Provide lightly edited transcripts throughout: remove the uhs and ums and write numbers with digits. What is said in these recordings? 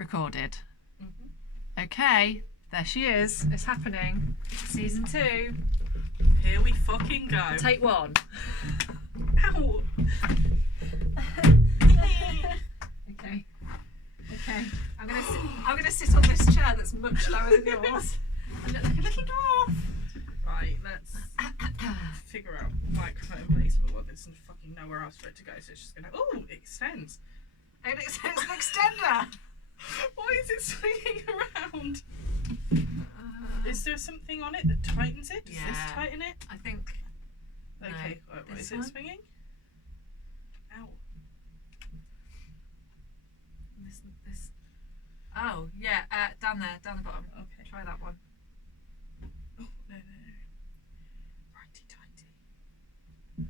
recorded. Mm-hmm. Okay, there she is. It's happening. Season 2. Here we fucking go. Take 1. Ow! Okay. Okay. I'm gonna sit on this chair that's much lower than yours and look like a little dwarf. Right, let's figure out microphone placement. Well, there's fucking nowhere else for it to go, so it's just gonna. Oh, it extends. And it's an extender. Why is it swinging around? Is there something on it that tightens it? Does this tighten it? I think. Okay, No, what is one? it swinging? Ow. This. Oh, yeah, down there, down the bottom. Okay. Try that one. Oh, no. Righty tighty.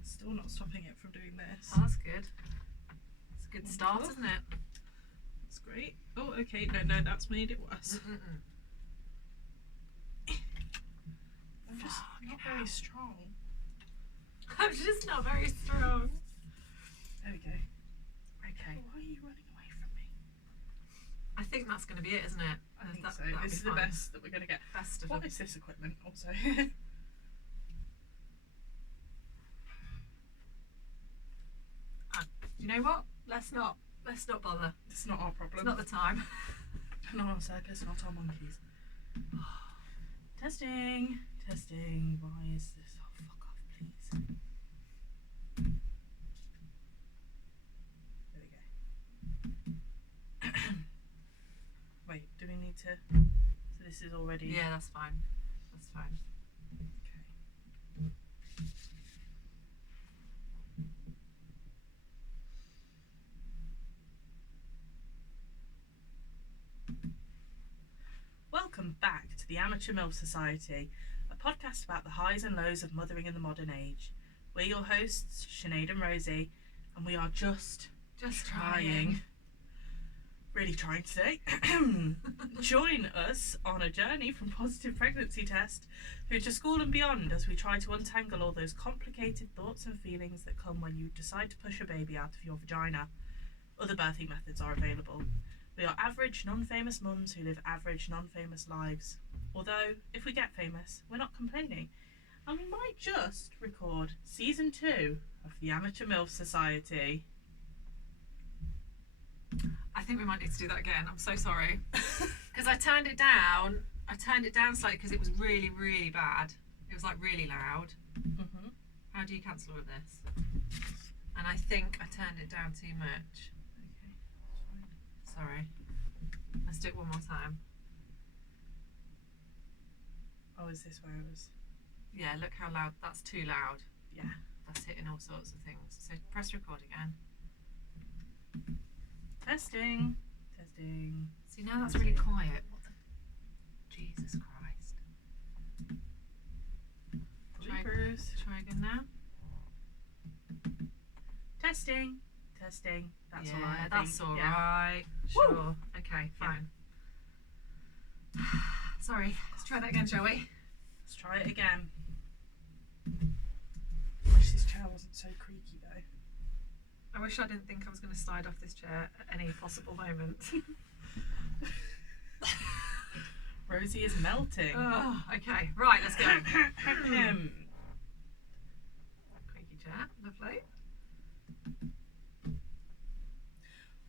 Still not stopping it from doing this. Oh, that's good. It's a good start, isn't it? That's great. Oh, okay. No, that's made it worse. I'm just not very strong. I'm just not very strong. There we go. Okay. Why are you running away from me? I think that's going to be it, isn't it? I think so. This is the best that we're going to get. Best of What them. is this equipment also? You know what? Let's not bother. It's not our problem. It's not the time. Not our circus, not our monkeys. Testing. Why is this? Oh, fuck off, please. There we go. Wait, do we need to? So this is already. Yeah, that's fine. That's fine. Okay. Welcome back to the Amateur MILF Society, a podcast about the highs and lows of mothering in the modern age. We're your hosts, Sinead and Rosie, and we are just trying. Really trying today. Join us on a journey from positive pregnancy test through to school and beyond as we try to untangle all those complicated thoughts and feelings that come when you decide to push a baby out of your vagina. Other birthing methods are available. We are average, non-famous mums who live average, non-famous lives. Although, if we get famous, we're not complaining. And we might just record Season 2 of the Amateur MILF Society. I think we might need to do that again. I'm so sorry. Because I turned it down slightly because it was really, really bad. It was like really loud. Mm-hmm. How do you cancel all of this? And I think I turned it down too much. Okay. Sorry. Let's do it one more time. Oh, is this where I was? Yeah, look how loud. That's too loud. Yeah. That's hitting all sorts of things. So press record again. Testing. See, now that's really quiet. What the... Jesus Christ. Try again now. Testing. That's yeah, all right. That's all yeah. right. Sure. Woo. Okay, fine. Yeah. Sorry. Let's try that again, shall we? Let's try it again. Wish this chair wasn't so creaky though. I wish I didn't think I was going to slide off this chair at any possible moment. Rosie is melting. Oh, okay. Right, let's go. Creaky chair. Lovely.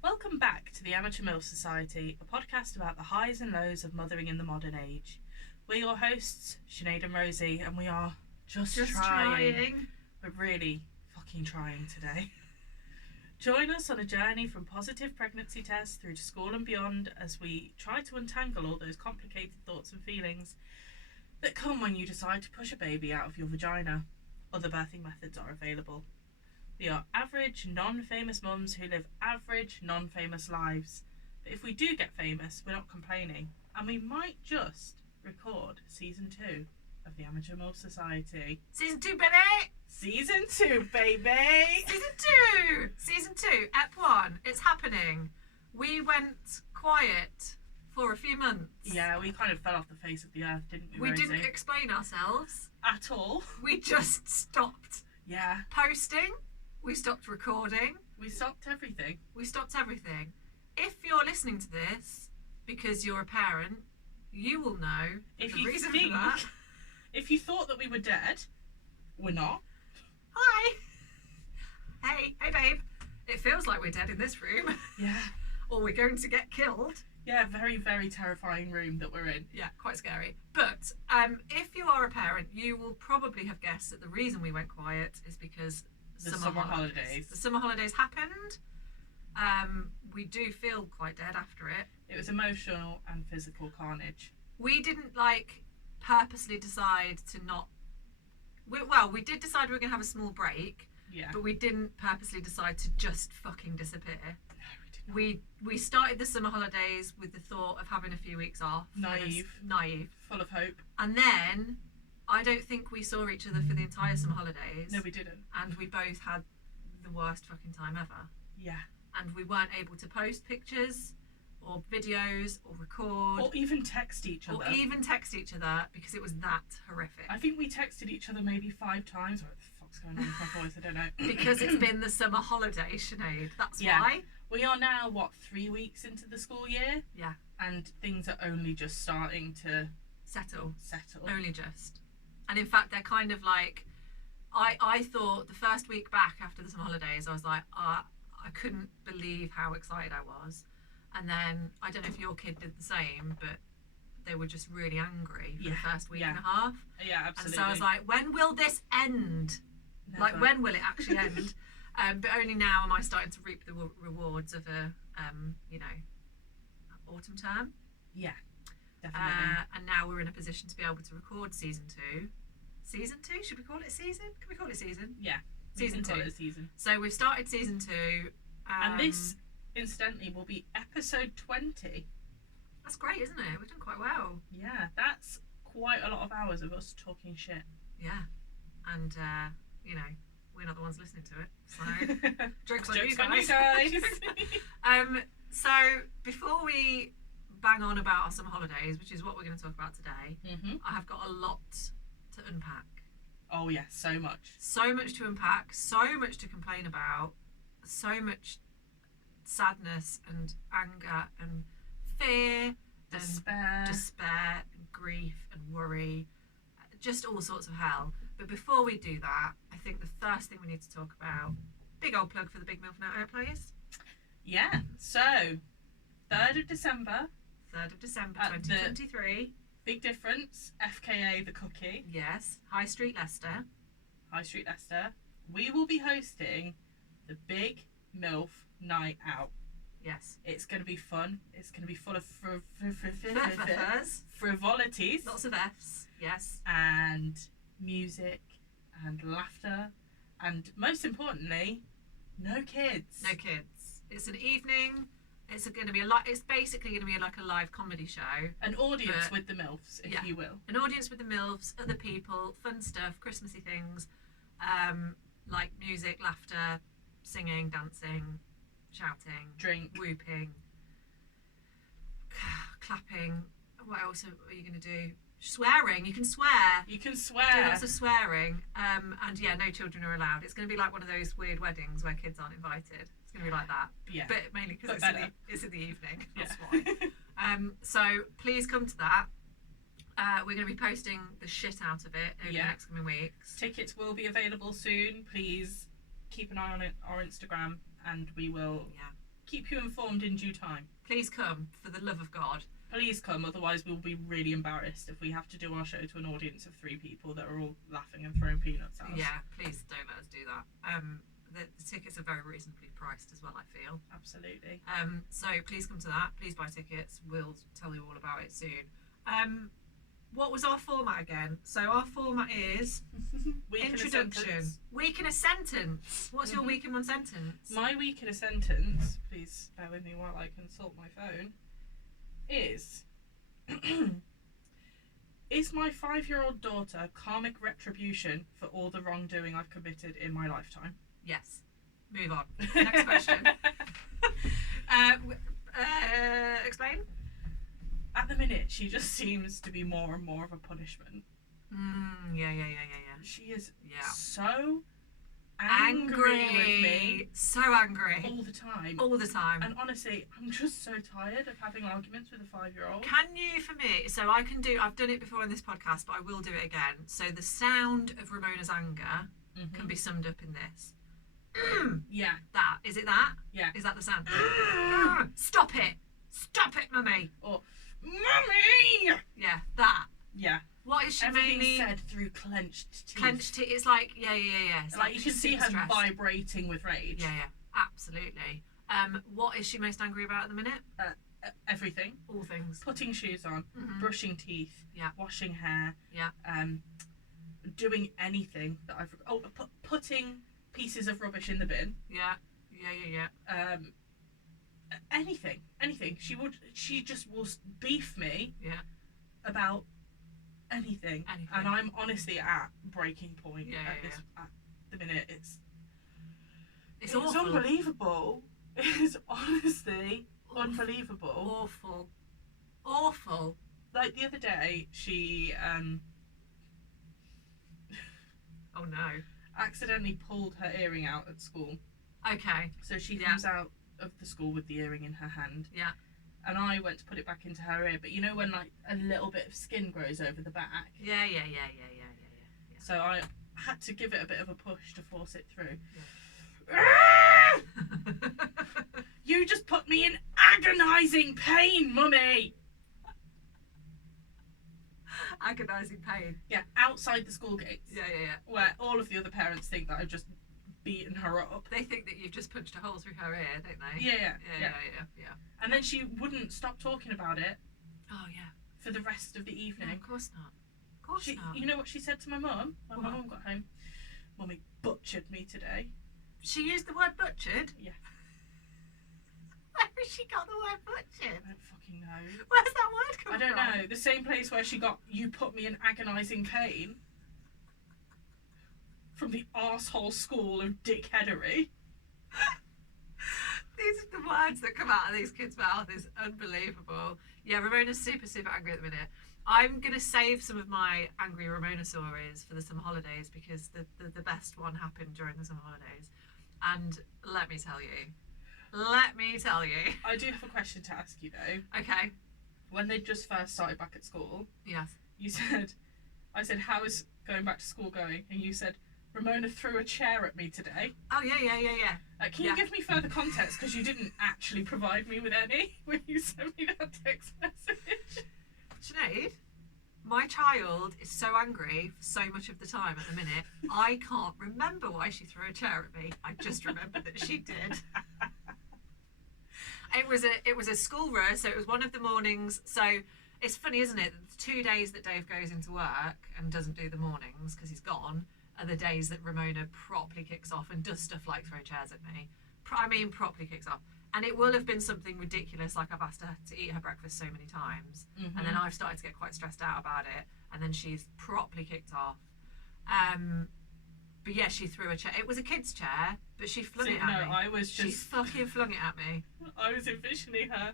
Welcome back to the Amateur MILF Society, a podcast about the highs and lows of mothering in the modern age. We're your hosts, Sinead and Rosie, and we are just trying. We're really fucking trying today. Join us on a journey from positive pregnancy tests through to school and beyond as we try to untangle all those complicated thoughts and feelings that come when you decide to push a baby out of your vagina. Other birthing methods are available. We are average, non-famous mums who live average, non-famous lives. But if we do get famous, we're not complaining. And we might just record Season 2 of the Amateur MILF Society. Season 2, baby! Season 2, baby! Season 2, Ep 1. It's happening. We went quiet for a few months. Yeah, we kind of fell off the face of the earth, didn't we, We Rosie? didn't explain ourselves. At all. We just stopped Yeah. posting. We stopped recording. We stopped everything. We stopped everything. If you're listening to this because you're a parent, you will know If the you reason think, for that. if you thought that we were dead, we're not. Hi. Hey, babe. It feels like we're dead in this room. Yeah. Or we're going to get killed. Yeah, very, very terrifying room that we're in. Yeah, quite scary. But if you are a parent, you will probably have guessed that the reason we went quiet is because The summer holidays. The summer holidays happened. We do feel quite dead after it. It was emotional and physical carnage. We didn't purposely decide to not. We did decide we were going to have a small break. Yeah. But we didn't purposely decide to just fucking disappear. No, we did not. We started the summer holidays with the thought of having a few weeks off. Naive. Full of hope. And then I don't think we saw each other for the entire summer holidays. No, we didn't. And we both had the worst fucking time ever. Yeah. And we weren't able to post pictures or videos or record. Or even text each other. Because it was that horrific. I think we texted each other maybe 5 times. What the fuck's going on with my voice? I don't know. Because it's been the summer holiday, Sinead. That's Yeah. why. We are now, 3 weeks into the school year? Yeah. And things are only just starting to settle. Only just. And in fact, they're kind of like, I thought the first week back after the summer holidays, I was like, I couldn't believe how excited I was. And then, I don't know if your kid did the same, but they were just really angry for the first week and a half. Yeah, absolutely. And so I was like, when will this end? Never. Like, when will it actually end? But only now am I starting to reap the rewards of a, autumn term. Yeah, definitely. And now we're in a position to be able to record season 2. Season 2? Should we call it season? Can we call it season? Yeah. Season 2. Call it a season. So we've started season 2. And this, incidentally, will be episode 20. That's great, isn't it? We've done quite well. Yeah, that's quite a lot of hours of us talking shit. Yeah. And, we're not the ones listening to it. So, jokes on you guys. So, before we bang on about our summer holidays, which is what we're going to talk about today, I have got a lot to unpack. Oh, yeah, so much. So much to unpack, so much to complain about, so much sadness and anger and fear Despair and grief and worry, just all sorts of hell. But before we do that, I think the first thing we need to talk about, big old plug for the Big MILF Night Out, please. Yeah, so 3rd of December 2023. Big Difference, FKA the Cookie. Yes, High Street Leicester. We will be hosting the Big MILF Night Out. Yes. It's going to be fun. It's going to be full of frivolities. Lots of F's. Yes. And music and laughter. And most importantly, no kids. No kids. It's an evening. It's going to be it's basically going to be like a live comedy show. An audience with the MILFs, if you will. An audience with the MILFs, other people, fun stuff, Christmassy things, like music, laughter, singing, dancing, shouting, drink, whooping, clapping. What else are you going to do? Swearing. You can swear. You can swear. Do lots of swearing. And yeah, no children are allowed. It's going to be like one of those weird weddings where kids aren't invited. It's going to be like that. Yeah. But mainly because it's in the evening. That's Yeah. why. So please come to that. We're going to be posting the shit out of it over the next coming weeks. Tickets will be available soon. Please keep an eye on it, our Instagram, and we will keep you informed in due time. Please come, for the love of God. Please come, otherwise we'll be really embarrassed if we have to do our show to an audience of 3 people that are all laughing and throwing peanuts at us. Yeah, please don't let us do that. The tickets are very reasonably priced as well, I feel. Absolutely. So please come to that. Please buy tickets. We'll tell you all about it soon. What was our format again? So our format is introduction. Week in a sentence. What's your week in one sentence? My week in a sentence, please bear with me while I consult my phone, is my 5-year-old daughter karmic retribution for all the wrongdoing I've committed in my lifetime? Yes. Move on. Next question. Explain. At the minute, she just seems to be more and more of a punishment. Yeah. She is so angry with me So angry. all the time. All the time. And honestly, I'm just so tired of having arguments with a 5-year-old. Can you, for me, so I've done it before in this podcast, but I will do it again. So the sound of Ramona's anger can be summed up in this. Yeah. That. Is it that? Yeah. Is that the sound? Stop it. Stop it, mummy. Or, mummy! Yeah, that. Yeah. What is she Everything mainly? said through clenched teeth. Clenched teeth. It's like, yeah. It's Like, you can she's see super her stressed. vibrating with rage. Yeah, absolutely. What is she most angry about at the minute? Everything. All things. Putting shoes on, brushing teeth, washing hair, doing anything that I've... Oh, putting pieces of rubbish in the bin. Yeah. Anything. She just will beef me about anything. And I'm honestly at breaking point at the minute. It's awful. unbelievable. It's honestly unbelievable. Awful. Like the other day, she oh no, accidentally pulled her earring out at school. Okay. So she comes out of the school with the earring in her hand. Yeah. And I went to put it back into her ear, but you know when like a little bit of skin grows over the back? Yeah. So I had to give it a bit of a push to force it through. You just put me in agonising pain, mummy! Agonising pain. Yeah, outside the school gates. Yeah. Where all of the other parents think that I've just beaten her up. They think that you've just punched a hole through her ear, don't they? Yeah. Yeah. And then she wouldn't stop talking about it. Oh yeah. For the rest of the evening. No, of course not. Of course not. You know what she said to my mum? When my mum got home, Mummy butchered me today. She used the word butchered? Yeah. Where has she got the word butchered? I don't fucking know. Where's that word come from? I don't know. The same place where she got "you put me in agonising pain" from the arsehole school of dickheadery. These are the words that come out of these kids' mouths. Is unbelievable. Yeah, Ramona's super angry at the minute. I'm going to save some of my angry Ramona stories for the summer holidays because the best one happened during the summer holidays. And let me tell you. I do have a question to ask you though. Okay. When they just first started back at school, Yes. I said, how is going back to school going? And you said, Ramona threw a chair at me today. Oh, yeah. Can you give me further context? Because you didn't actually provide me with any when you sent me that text message. Sinead, my child is so angry for so much of the time at the minute, I can't remember why she threw a chair at me. I just remember that she did. It was a school run, so it was one of the mornings. So it's funny, isn't it? The 2 days that Dave goes into work and doesn't do the mornings because he's gone are the days that Ramona properly kicks off and does stuff like throw chairs at me. Properly kicks off. And it will have been something ridiculous, like I've asked her to eat her breakfast so many times. Mm-hmm. And then I've started to get quite stressed out about it. And then she's properly kicked off. But yeah, she threw a chair. It was a kid's chair, but she flung it at me. She fucking flung it at me. I was envisioning her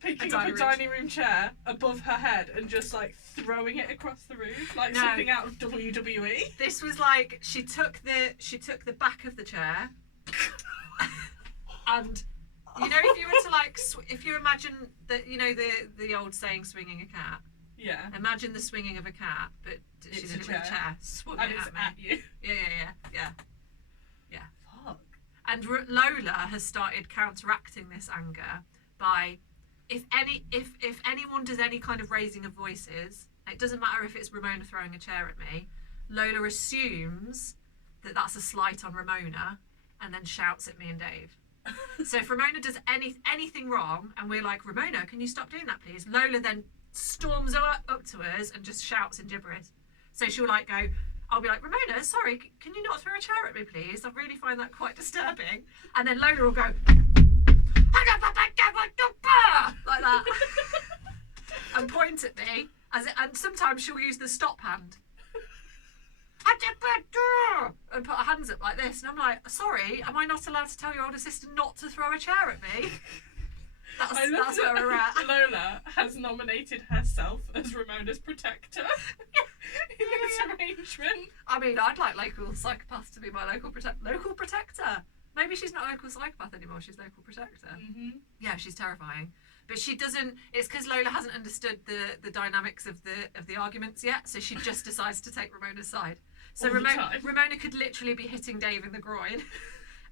picking up a dining room chair above her head and just like throwing it across the room like something out of WWE. This was like she took the back of the chair and you know if you were to like if you imagine that the old saying swinging a cat. Yeah. Imagine the swinging of a cat, but she did it with a chair. Swung it at me. At you. Yeah. Fuck. And Lola has started counteracting this anger by if anyone does any kind of raising of voices, it doesn't matter if it's Ramona throwing a chair at me, Lola assumes that that's a slight on Ramona and then shouts at me and Dave. So if Ramona does anything wrong and we're like, Ramona, can you stop doing that please? Lola then storms up to us and just shouts in gibberish. So she'll like go, I'll be like, Ramona, sorry, can you not throw a chair at me please? I really find that quite disturbing. And then Lola will go like that and point at me and sometimes she'll use the stop hand and put her hands up like this and I'm like, sorry, am I not allowed to tell your older sister not to throw a chair at me? That's where we're at. Lola has nominated herself as Ramona's protector. in this arrangement. I mean, I'd like local psychopath to be my local protector. Maybe she's not local psychopath anymore. She's local protector. Mm-hmm. Yeah, she's terrifying. But she doesn't. It's because Lola hasn't understood the dynamics of the arguments yet. So she just decides to take Ramona's side. So Ramona could literally be hitting Dave in the groin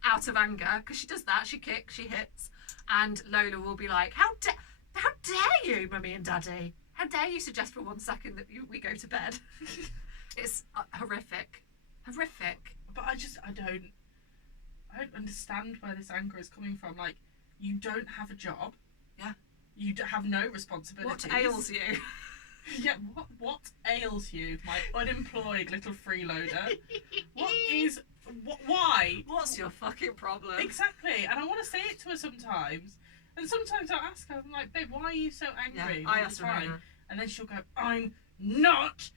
out of anger, because she does that. She kicks, she hits, and Lola will be like, "How dare you, Mummy and Daddy? How dare you suggest for 1 second that we go to bed?" It's horrific. But I don't understand where this anger is coming from. Like, you don't have a job. Yeah. You have no responsibilities. What ails you? Yeah, what ails you, my unemployed little freeloader? Why? What's your fucking problem? Exactly. And I want to say it to her sometimes. And sometimes I'll ask her, I'm like, babe, why are you so angry? Yeah, I asked Ramona. And then she'll go, I'm not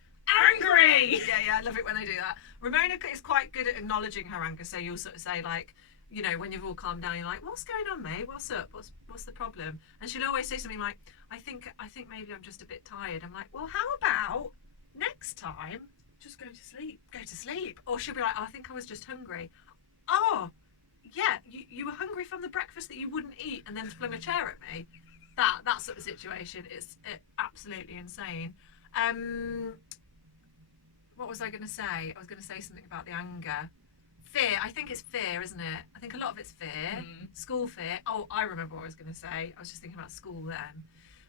angry! Yeah, I love it when they do that. Ramona is quite good at acknowledging her anger, so you'll sort of say, like, you know, when you've all calmed down, you're like, "What's going on, mate? What's up? What's the problem?" And she'll always say something like, I think maybe I'm just a bit tired." I'm like, "Well, how about next time Just go to sleep. go to sleep?" Or she'll be like, "I think I was just hungry." "Oh, yeah, you were hungry from the breakfast that you wouldn't eat and then flung a chair at me." That sort of situation is absolutely insane. What was I going to say? I was going to say something about the anger. Fear. I think it's fear, isn't it? I think a lot of it's fear. School fear. Oh, I remember what I was going to say. I was just thinking about school then.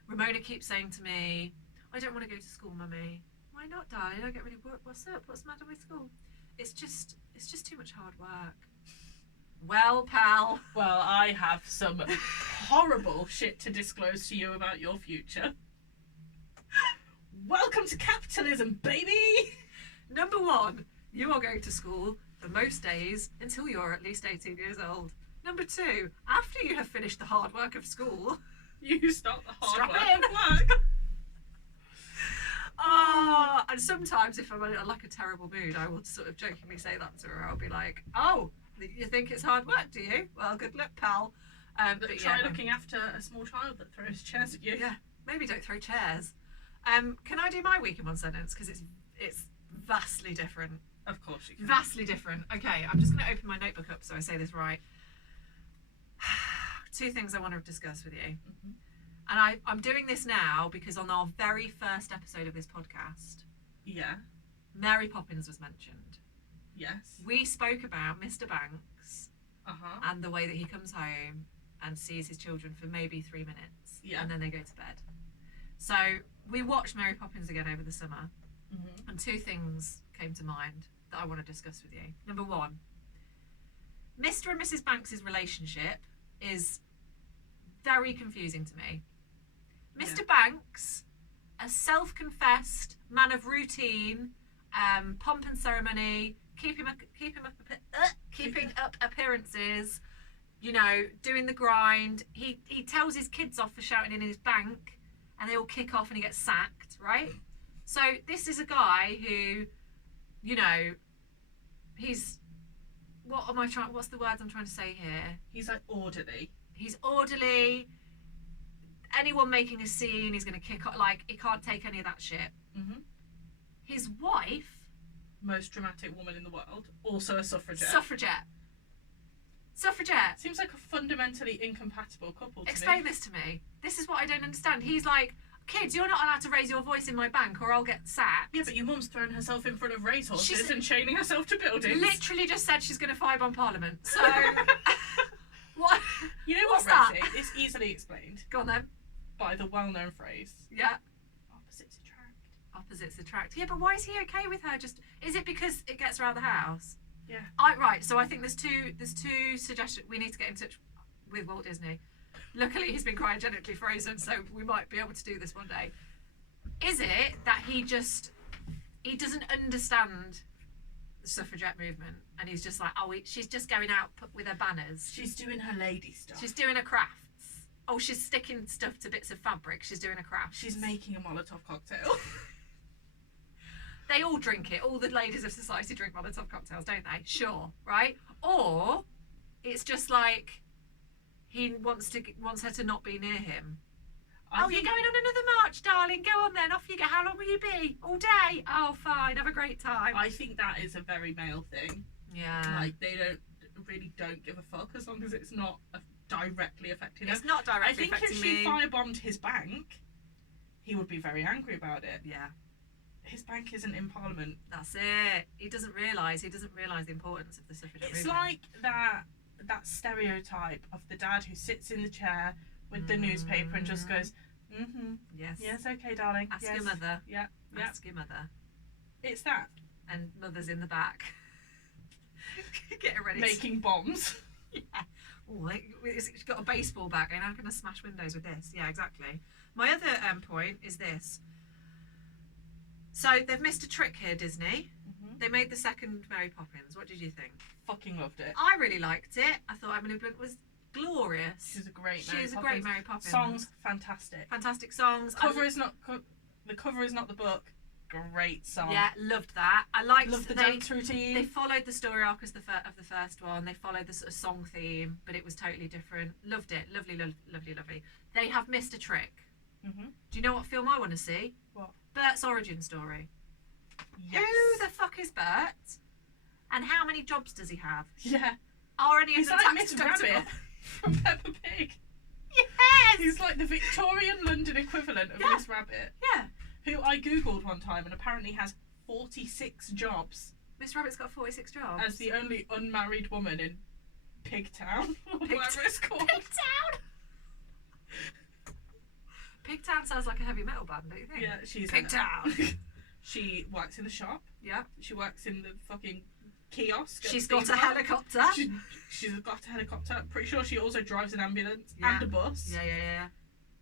Ramona keeps saying to me, "I don't want to go to school, Mummy." "Why not, darling? I get really work. What's up? What's the matter with school?" It's just too much hard work." Well, pal. Well, I have some horrible shit to disclose to you about your future. Welcome to capitalism, baby! Number 1, you are going to school for most days until you're at least 18 years old. Number 2, after you have finished the hard work of school, you start the hard Strap work in. of work. And sometimes if I'm in like a terrible mood, I will sort of jokingly say that to her. I'll be like, "Oh, you think it's hard work, do you? Well, good luck, pal." But Try yeah, looking after a small child that throws chairs at you. Yeah, maybe don't throw chairs. Can I do my week in one sentence? Because it's vastly different. Of course you can. Vastly different. Okay, I'm just going to open my notebook up so I say this right. 2 things I want to discuss with you. Mm-hmm. And I'm doing this now because on our very first episode of this podcast, Yeah. Mary Poppins was mentioned. Yes. We spoke about Mr. Banks Uh-huh. and the way that he comes home and sees his children for maybe 3 minutes. Yeah. And then they go to bed. So we watched Mary Poppins again over the summer. Mm-hmm. And 2 things came to mind that I want to discuss with you. Number 1, Mr. and Mrs. Banks' relationship is very confusing to me. Mr. Banks, a self-confessed man of routine, pomp and ceremony, keeping up appearances, you know, doing the grind. He tells his kids off for shouting in his bank, and they all kick off, and he gets sacked, right? So this is a guy who, you know, what's the words I'm trying to say here? He's like orderly. He's orderly. Anyone making a scene, he's going to kick off. Like, he can't take any of that shit. Mm-hmm. His wife, Most dramatic woman in the world. Also a suffragette. Suffragette. Seems like a fundamentally incompatible couple to Explain me. this to me. This is what I don't understand. He's like, "Kids, you're not allowed to raise your voice in my bank or I'll get sacked." Yeah, but your mum's thrown herself in front of racehorses She's- and chaining herself to buildings. Literally just said she's going to firebomb Parliament. So, what? You know What's what, that? Rosie? It's easily explained Go on then. by the well-known phrase, Yeah. opposites attract. Opposites attract. Yeah, but why is he okay with her? Is it because it gets her out of the house? Yeah. Right. So I think there's two suggestions. We need to get in touch with Walt Disney. Luckily, he's been cryogenically frozen, so we might be able to do this one day. Is it that he doesn't understand the suffragette movement, and he's just like, "Oh, she's just going out with her banners. She's doing her lady stuff. She's doing her crafts. Oh, she's sticking stuff to bits of fabric. She's doing a craft. She's making a Molotov cocktail." They all drink it. All the ladies of society drink Molotov cocktails, don't they? Sure, right? Or it's just like he wants her to not be near him. You're going on another march, darling. Go on then. Off you go. How long will you be? All day. Oh, fine. Have a great time. I think that is a very male thing. Yeah. Like, they don't give a fuck as long as it's not directly affecting It's them. not directly affecting I think if she firebombed his bank, he would be very angry about it. Yeah. His bank isn't in Parliament. That's it. He doesn't realise the importance of the suffragette It's movement. like that stereotype of the dad who sits in the chair with the newspaper and just goes, Yes. yes, okay, darling. Ask yes. your mother. Yeah. Ask your mother. It's that. And mother's in the back. Getting ready. Making bombs. Yeah. Oh, it's got a baseball bat going, I'm going to smash windows with this. Yeah, exactly. My other point is this. So they've missed a trick here, Disney. They made the second Mary Poppins. What did you think? Fucking loved it. I really liked it. I thought Emily Blunt was glorious. She's a great Mary Poppins. Songs, fantastic. Fantastic songs. The cover is not the book. Great song. Yeah, loved that. I liked the dance routine. They followed the story arc as of the first one. They followed the sort of song theme, but it was totally different. Loved it. Lovely, lovely, lovely. They have missed a trick. Do you know what film I want to see? What? Bert's origin story. Yes. Who the fuck is Bert? And how many jobs does he have? Yeah. Are any He's of them like tax Mr. deductible? Rabbit from Peppa Pig. Yes! He's like the Victorian London equivalent of Miss Rabbit, Yeah. who I googled one time and apparently has 46 jobs Miss Rabbit's got 46 jobs. as the only unmarried woman in Pigtown, or whatever it's called. Pigtown! Pigtown sounds like a heavy metal band, don't you think? Yeah, she's Pigtown. She works in the shop. Yeah. She works in the fucking kiosk. at She's the got a theme park. helicopter. She's got a helicopter. I'm pretty sure she also drives an ambulance Yeah. and a bus. Yeah.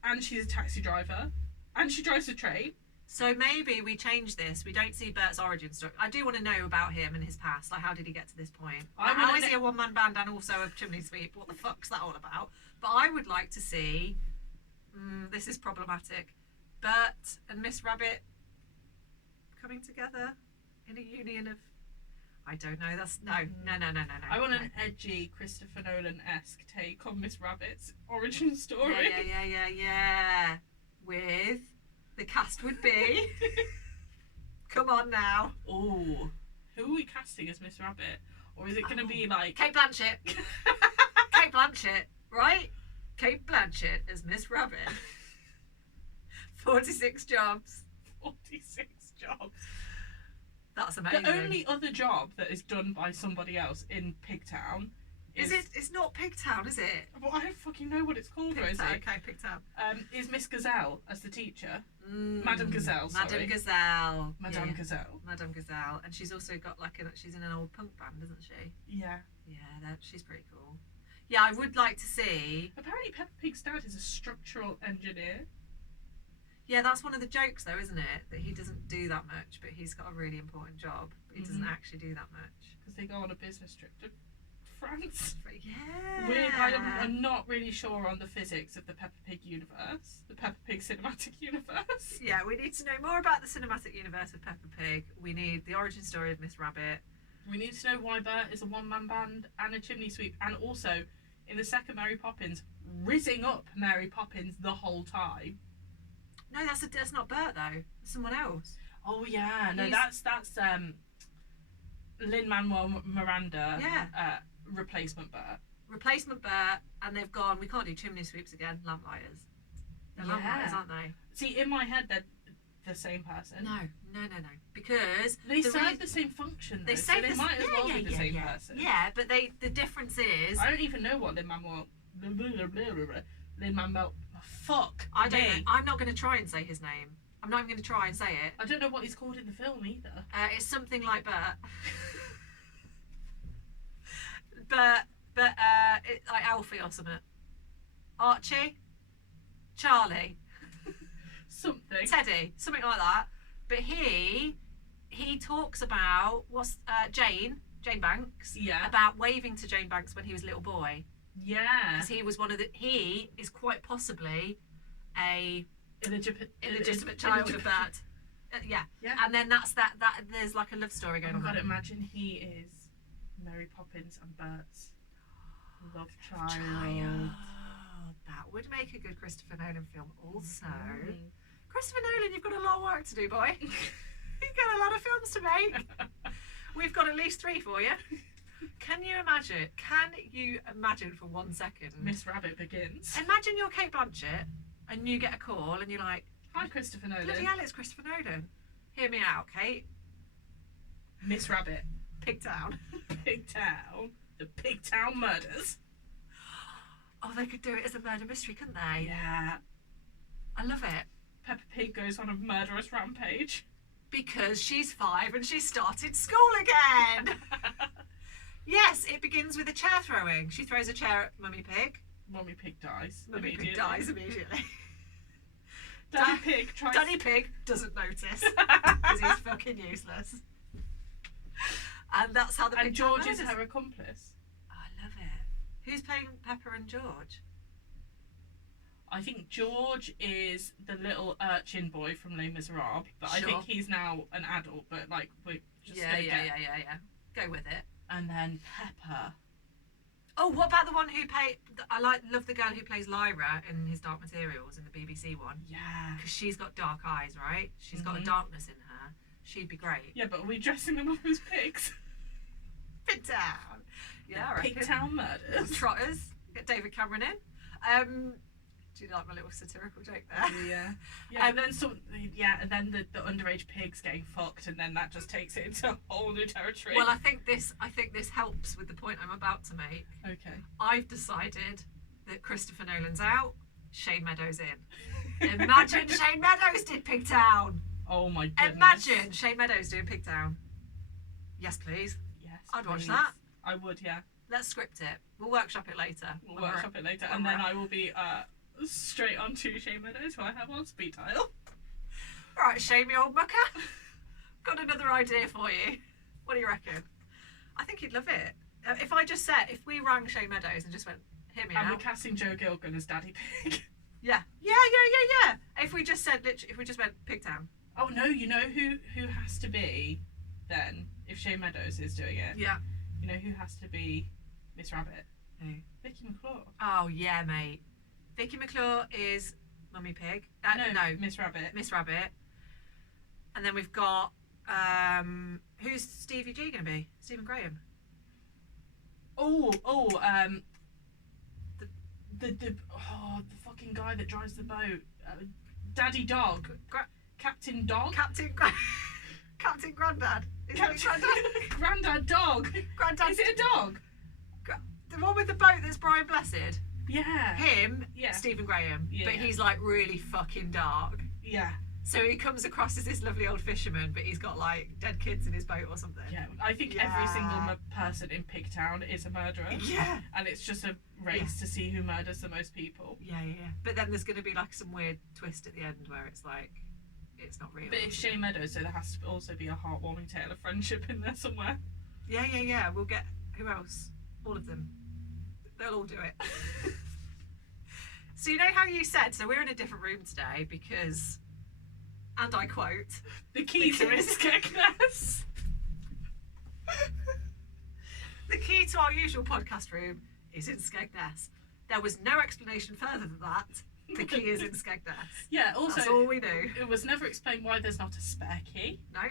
And she's a taxi driver. And she drives a train. So maybe we change this. We don't see Bert's origin story. I do want to know about him and his past. Like, how did he get to this point? How is he a one-man band and also a chimney sweep? What the fuck's that all about? But I would like to see... this is problematic. Bert and Miss Rabbit coming together in a union of... I don't know. That's... No. I want an edgy Christopher Nolan-esque take on Miss Rabbit's origin story. Yeah. With... The cast would be... Come on now. Ooh. Who are we casting as Miss Rabbit? Or is it going to be like... Kate Blanchett. Kate Blanchett, right? Kate Blanchett as Miss Rabbit. 46 jobs. 46 jobs. That's amazing. The only other job that is done by somebody else in Pigtown is... It's not Pigtown, is it? Well, I don't fucking know what it's called, Rosie. Pigtown, okay, Pigtown. Is Miss Gazelle as the teacher. Madame Gazelle, sorry. Madame Gazelle. Madame Yeah. Gazelle. Madame Gazelle. And she's also got she's in an old punk band, isn't she? Yeah. Yeah, she's pretty cool. Yeah, I would like to see... Apparently Peppa Pig's dad is a structural engineer. Yeah, that's one of the jokes though, isn't it? That he doesn't do that much, but he's got a really important job. But he doesn't actually do that much. Because they go on a business trip to France. Yeah. I'm not really sure on the physics of the Peppa Pig universe. The Peppa Pig cinematic universe. Yeah, we need to know more about the cinematic universe of Peppa Pig. We need the origin story of Miss Rabbit. We need to know why Bert is a one-man band and a chimney sweep. And also, in the second Mary Poppins, rizzing up Mary Poppins the whole time. No, that's not Bert though. It's someone else. Oh yeah, no, that's Lin-Manuel Miranda. Yeah. Replacement Bert. Replacement Bert, and they've gone. We can't do chimney sweeps again. Lamplighters. They're lamplighters, aren't they? See, in my head, they're the same person. No. Because they serve the same function. Though, they they might as well be the same person. Yeah, but the difference is. I don't even know what Lin-Manuel. Fuck. I don't know. I'm not going to try and say his name. I'm not even going to try and say it. I don't know what he's called in the film either. It's something like Bert. but it's like Alfie or something. Archie? Charlie? Something. Teddy? Something like that. But he talks about Jane Banks. Yeah. About waving to Jane Banks when he was a little boy. Yeah. Because he is quite possibly a illegitimate child of Bert. Yeah. And then that's that there's like a love story going on. I've got to imagine he is Mary Poppins and Bert's love child. God, that would make a good Christopher Nolan film also. Mm. Christopher Nolan, you've got a lot of work to do, boy. You've got a lot of films to make. We've got at least 3 for you. Can you imagine for 1 second? Miss Rabbit Begins. Imagine you're Kate Blanchett and you get a call and you're like, Hi, Christopher Nolan. bloody hell, it's Christopher Nolan. Hear me out, Kate. Miss Rabbit. Pigtown. Pigtown. The Pigtown Murders. Oh, they could do it as a murder mystery, couldn't they? Yeah. I love it. Peppa Pig goes on a murderous rampage. Because she's 5 and she started school again. Yes, it begins with a chair throwing. She throws a chair at Mummy Pig. Mummy Pig dies. Mummy Pig dies immediately. Daddy Pig doesn't notice because he's fucking useless. And that's how the And Pigtown George is murders. her accomplice. Oh, I love it. Who's playing Pepper and George? I think George is the little urchin boy from Les Miserables, but I Sure. think he's now an adult. But like we just Yeah. Go with it. And then Pepper. Oh, what about the one who love the girl who plays Lyra in His Dark Materials in the BBC one? Yeah. Because she's got dark eyes, right? She's got a Mhm. darkness in her. She'd be great. Yeah, but are we dressing them up as pigs? Pigtown. Yeah, I reckon. Pigtown Murders. Trotters. Get David Cameron in. Do you like my little satirical joke there? Yeah. Yeah, and then and then the underage pigs getting fucked, and then that just takes it into a whole new territory. Well, I think this helps with the point I'm about to make. Okay. I've decided that Christopher Nolan's out, Shane Meadows in. Imagine Shane Meadows did Pigtown. Oh my goodness. Imagine Shane Meadows doing Pigtown. Yes, please. Yes. I'd watch please. that. I would, yeah. Let's script it. We'll workshop it later. We'll workshop it later, and then I will be straight on to Shane Meadows, who I have on speed dial. Right, Shane, you old mucker. Got another idea for you. What do you reckon? I think he'd love it. If we rang Shane Meadows and just went, hear me And we're out. casting Joe Gilgun as Daddy Pig. Yeah. If we just went Pigtown. Oh no, you know who has to be then, if Shane Meadows is doing it? Yeah. You know who has to be Miss Rabbit? Who? Vicky McClure. Oh yeah, mate. Vicky McClure is Mummy Pig. No, Miss Rabbit. Miss Rabbit. And then we've got who's Stevie G gonna be? Stephen Graham. The fucking guy that drives the boat, Daddy Dog, Captain Dog, Captain Grandad. Is it Grandad? Grandad Dog. Grandad. Is it a dog? The one with the boat that's Brian Blessed. Yeah. Him, Yeah. Stephen Graham. Yeah, But yeah. he's like really fucking dark. Yeah. So he comes across as this lovely old fisherman, but he's got like dead kids in his boat or something. Yeah. I think every single person in Pigtown is a murderer. Yeah. And it's just a race to see who murders the most people. Yeah. But then there's going to be like some weird twist at the end where it's like, it's not real. But it's Shane Meadows, so there has to also be a heartwarming tale of friendship in there somewhere. Yeah. We'll get, who else? All of them. They'll all do it. So you know how you said, so we're in a different room today because, and I quote, The key to his Skegness. the key to our usual podcast room is in Skegness. There was no explanation further than that. The key is in Skegness. Yeah, also, That's all we knew. it was never explained why there's not a spare key. No.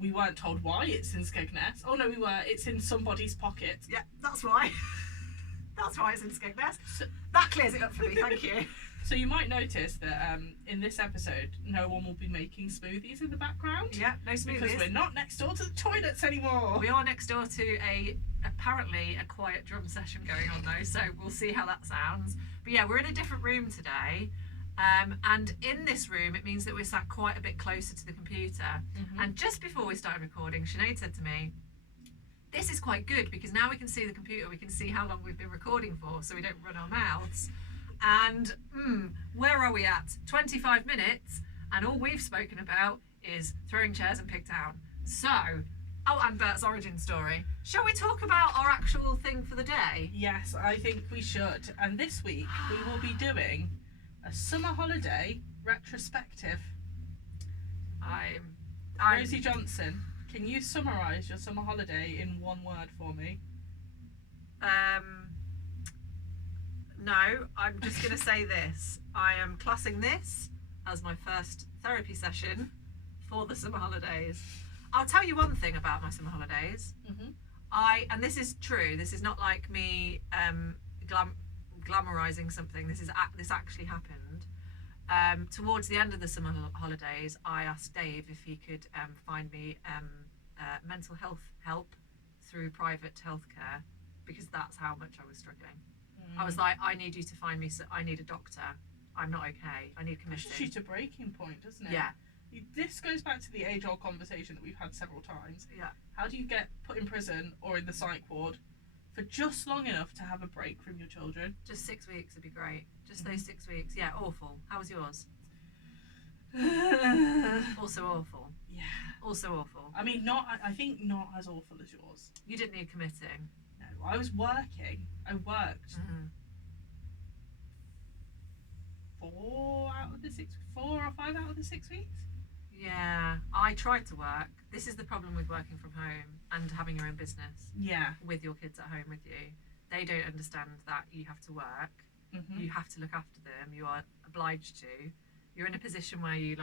We weren't told why it's in Skegness. Oh no, we were. It's in somebody's pocket. Yeah, that's why. That's why it's in Skegness. So, That clears it up for me, thank you. so you might notice that in this episode, no one will be making smoothies in the background. Yeah, no smoothies. Because we're not next door to the toilets anymore. We are next door to apparently a quiet drum session going on though, so we'll see how that sounds. But yeah, we're in a different room today. And in this room, it means that we're sat quite a bit closer to the computer. Mm-hmm. And just before we started recording, Sinead said to me, this is quite good because now we can see the computer, we can see how long we've been recording for, so we don't run our mouths. And where are we at? 25 minutes, and all we've spoken about is throwing chairs and Pigtown. So, and Bert's origin story. Shall we talk about our actual thing for the day? Yes, I think we should. And this week, we will be doing a summer holiday retrospective. Rosie Johnson, can you summarise your summer holiday in one word for me? No, I'm just going to say this. I am classing this as my first therapy session for the summer holidays. I'll tell you one thing about my summer holidays. Mm-hmm. And this is true. This is not like me glamorizing something. This actually happened. Towards the end of the summer holidays, I asked Dave if he could find me mental health help through private healthcare, because that's how much I was struggling. I was like, I need you to find me. I need a doctor. I'm not okay. I need committing. Pushes you to breaking point, doesn't it? Yeah. This goes back to the age-old conversation that we've had several times. Yeah. How do you get put in prison or in the psych ward for just long enough to have a break from your children? Just 6 weeks would be great. Just those 6 weeks. Yeah, awful. How was yours? Also awful. Yeah. Also awful. I mean, I think not as awful as yours. You didn't need committing. No, I was working. I worked 4 or 5 out of the 6 weeks. Yeah, I tried to work. This is the problem with working from home and having your own business. Yeah. With your kids at home with you. They don't understand that you have to work. Mm-hmm. You have to look after them. You are obliged to. You're in a position where you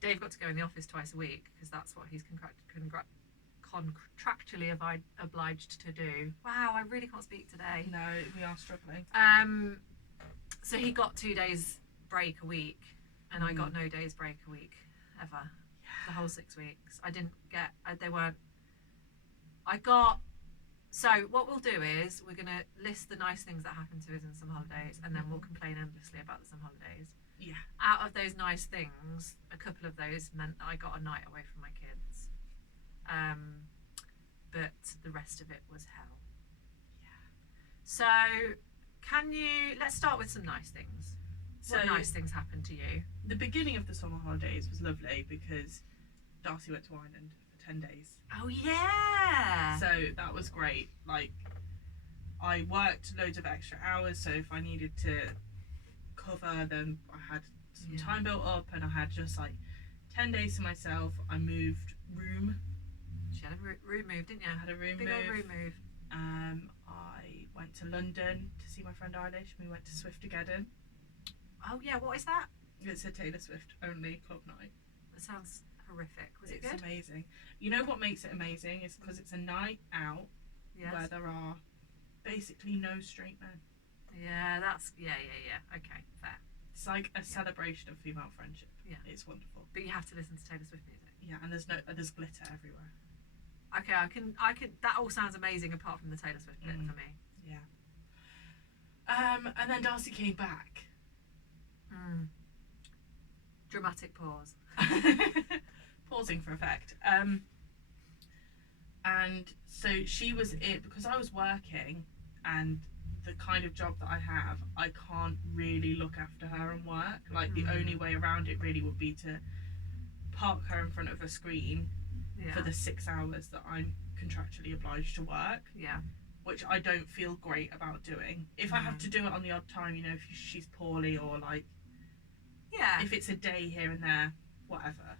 Dave got to go in the office twice a week because that's what he's contractually obliged to do. Wow, I really can't speak today. No, we are struggling. So he got 2 days break a week, and I got no days break a week ever. The whole 6 weeks. I didn't get. They weren't. I got. So what we'll do is we're gonna list the nice things that happened to us in some holidays, and then we'll complain endlessly about the some holidays. Yeah. Out of those nice things, a couple of those meant that I got a night away from my kids. But the rest of it was hell. Yeah. So let's start with some nice things. So what nice things happened to you? The beginning of the summer holidays was lovely because Darcy went to Ireland for 10 days. Oh yeah. So that was great. I worked loads of extra hours, so if I needed to cover them, I had some time built up, and I had just 10 days to myself. I moved room. She had a room move, didn't you? I had a room Big move. old room move. I went to London to see my friend Eilish. We went to Swiftageddon. Oh yeah, what is that? It's a Taylor Swift only club night. That sounds horrific. Was it It's good? amazing. You know what makes it amazing is because it's a night out where there are basically no straight men. Yeah, that's yeah. Okay, fair. It's like a celebration of female friendship. Yeah, it's wonderful. But you have to listen to Taylor Swift music. Yeah, and there's glitter everywhere. Okay, I can. That all sounds amazing apart from the Taylor Swift bit for me. Yeah. And then Darcy came back. Dramatic pause. Pausing for effect. And so she was it because I was working, and the kind of job that I have, I can't really look after her and work. The only way around it really would be to park her in front of a screen for the 6 hours that I'm contractually obliged to work. Yeah. Which I don't feel great about doing. If I have to do it on the odd time, if she's poorly or if it's a day here and there, whatever.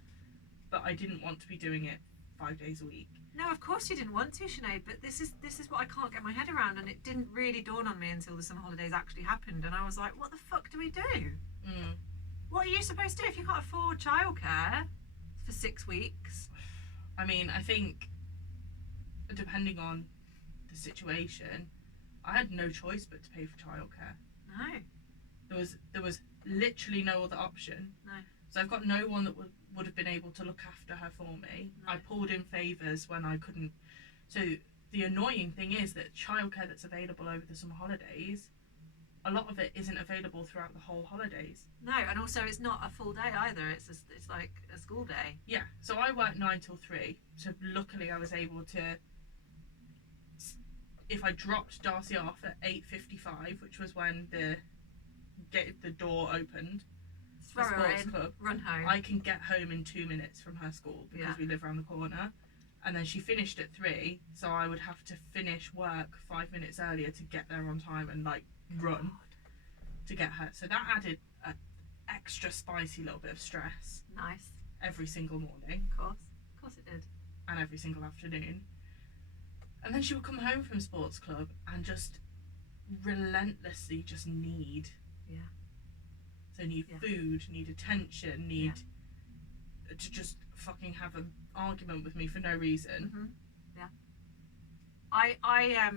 But I didn't want to be doing it 5 days a week. No, of course you didn't want to, Sinead, but this is what I can't get my head around, and it didn't really dawn on me until the summer holidays actually happened, and I was like, what the fuck do we do? What are you supposed to do if you can't afford childcare for 6 weeks? I mean, I think depending on the situation, I had no choice but to pay for childcare. No. There was literally no other option. No. So I've got no one that would have been able to look after her for me. No. I pulled in favours when I couldn't. So the annoying thing is that childcare that's available over the summer holidays, a lot of it isn't available throughout the whole holidays. No, and also it's not a full day either. It's like a school day. Yeah. So I work 9 till 3. So luckily I was able to. If I dropped Darcy off at 8:55, which was when the door opened, throw her in, club, run home. I can get home in 2 minutes from her school because we live around the corner. And then she finished at 3, so I would have to finish work 5 minutes earlier to get there on time and run to get her. So that added an extra spicy little bit of stress. Nice. Every single morning. Of course it did. And every single afternoon. And then she would come home from sports club and just relentlessly just need. Yeah. So need food, need attention, need to just fucking have an argument with me for no reason. Mm-hmm. Yeah. I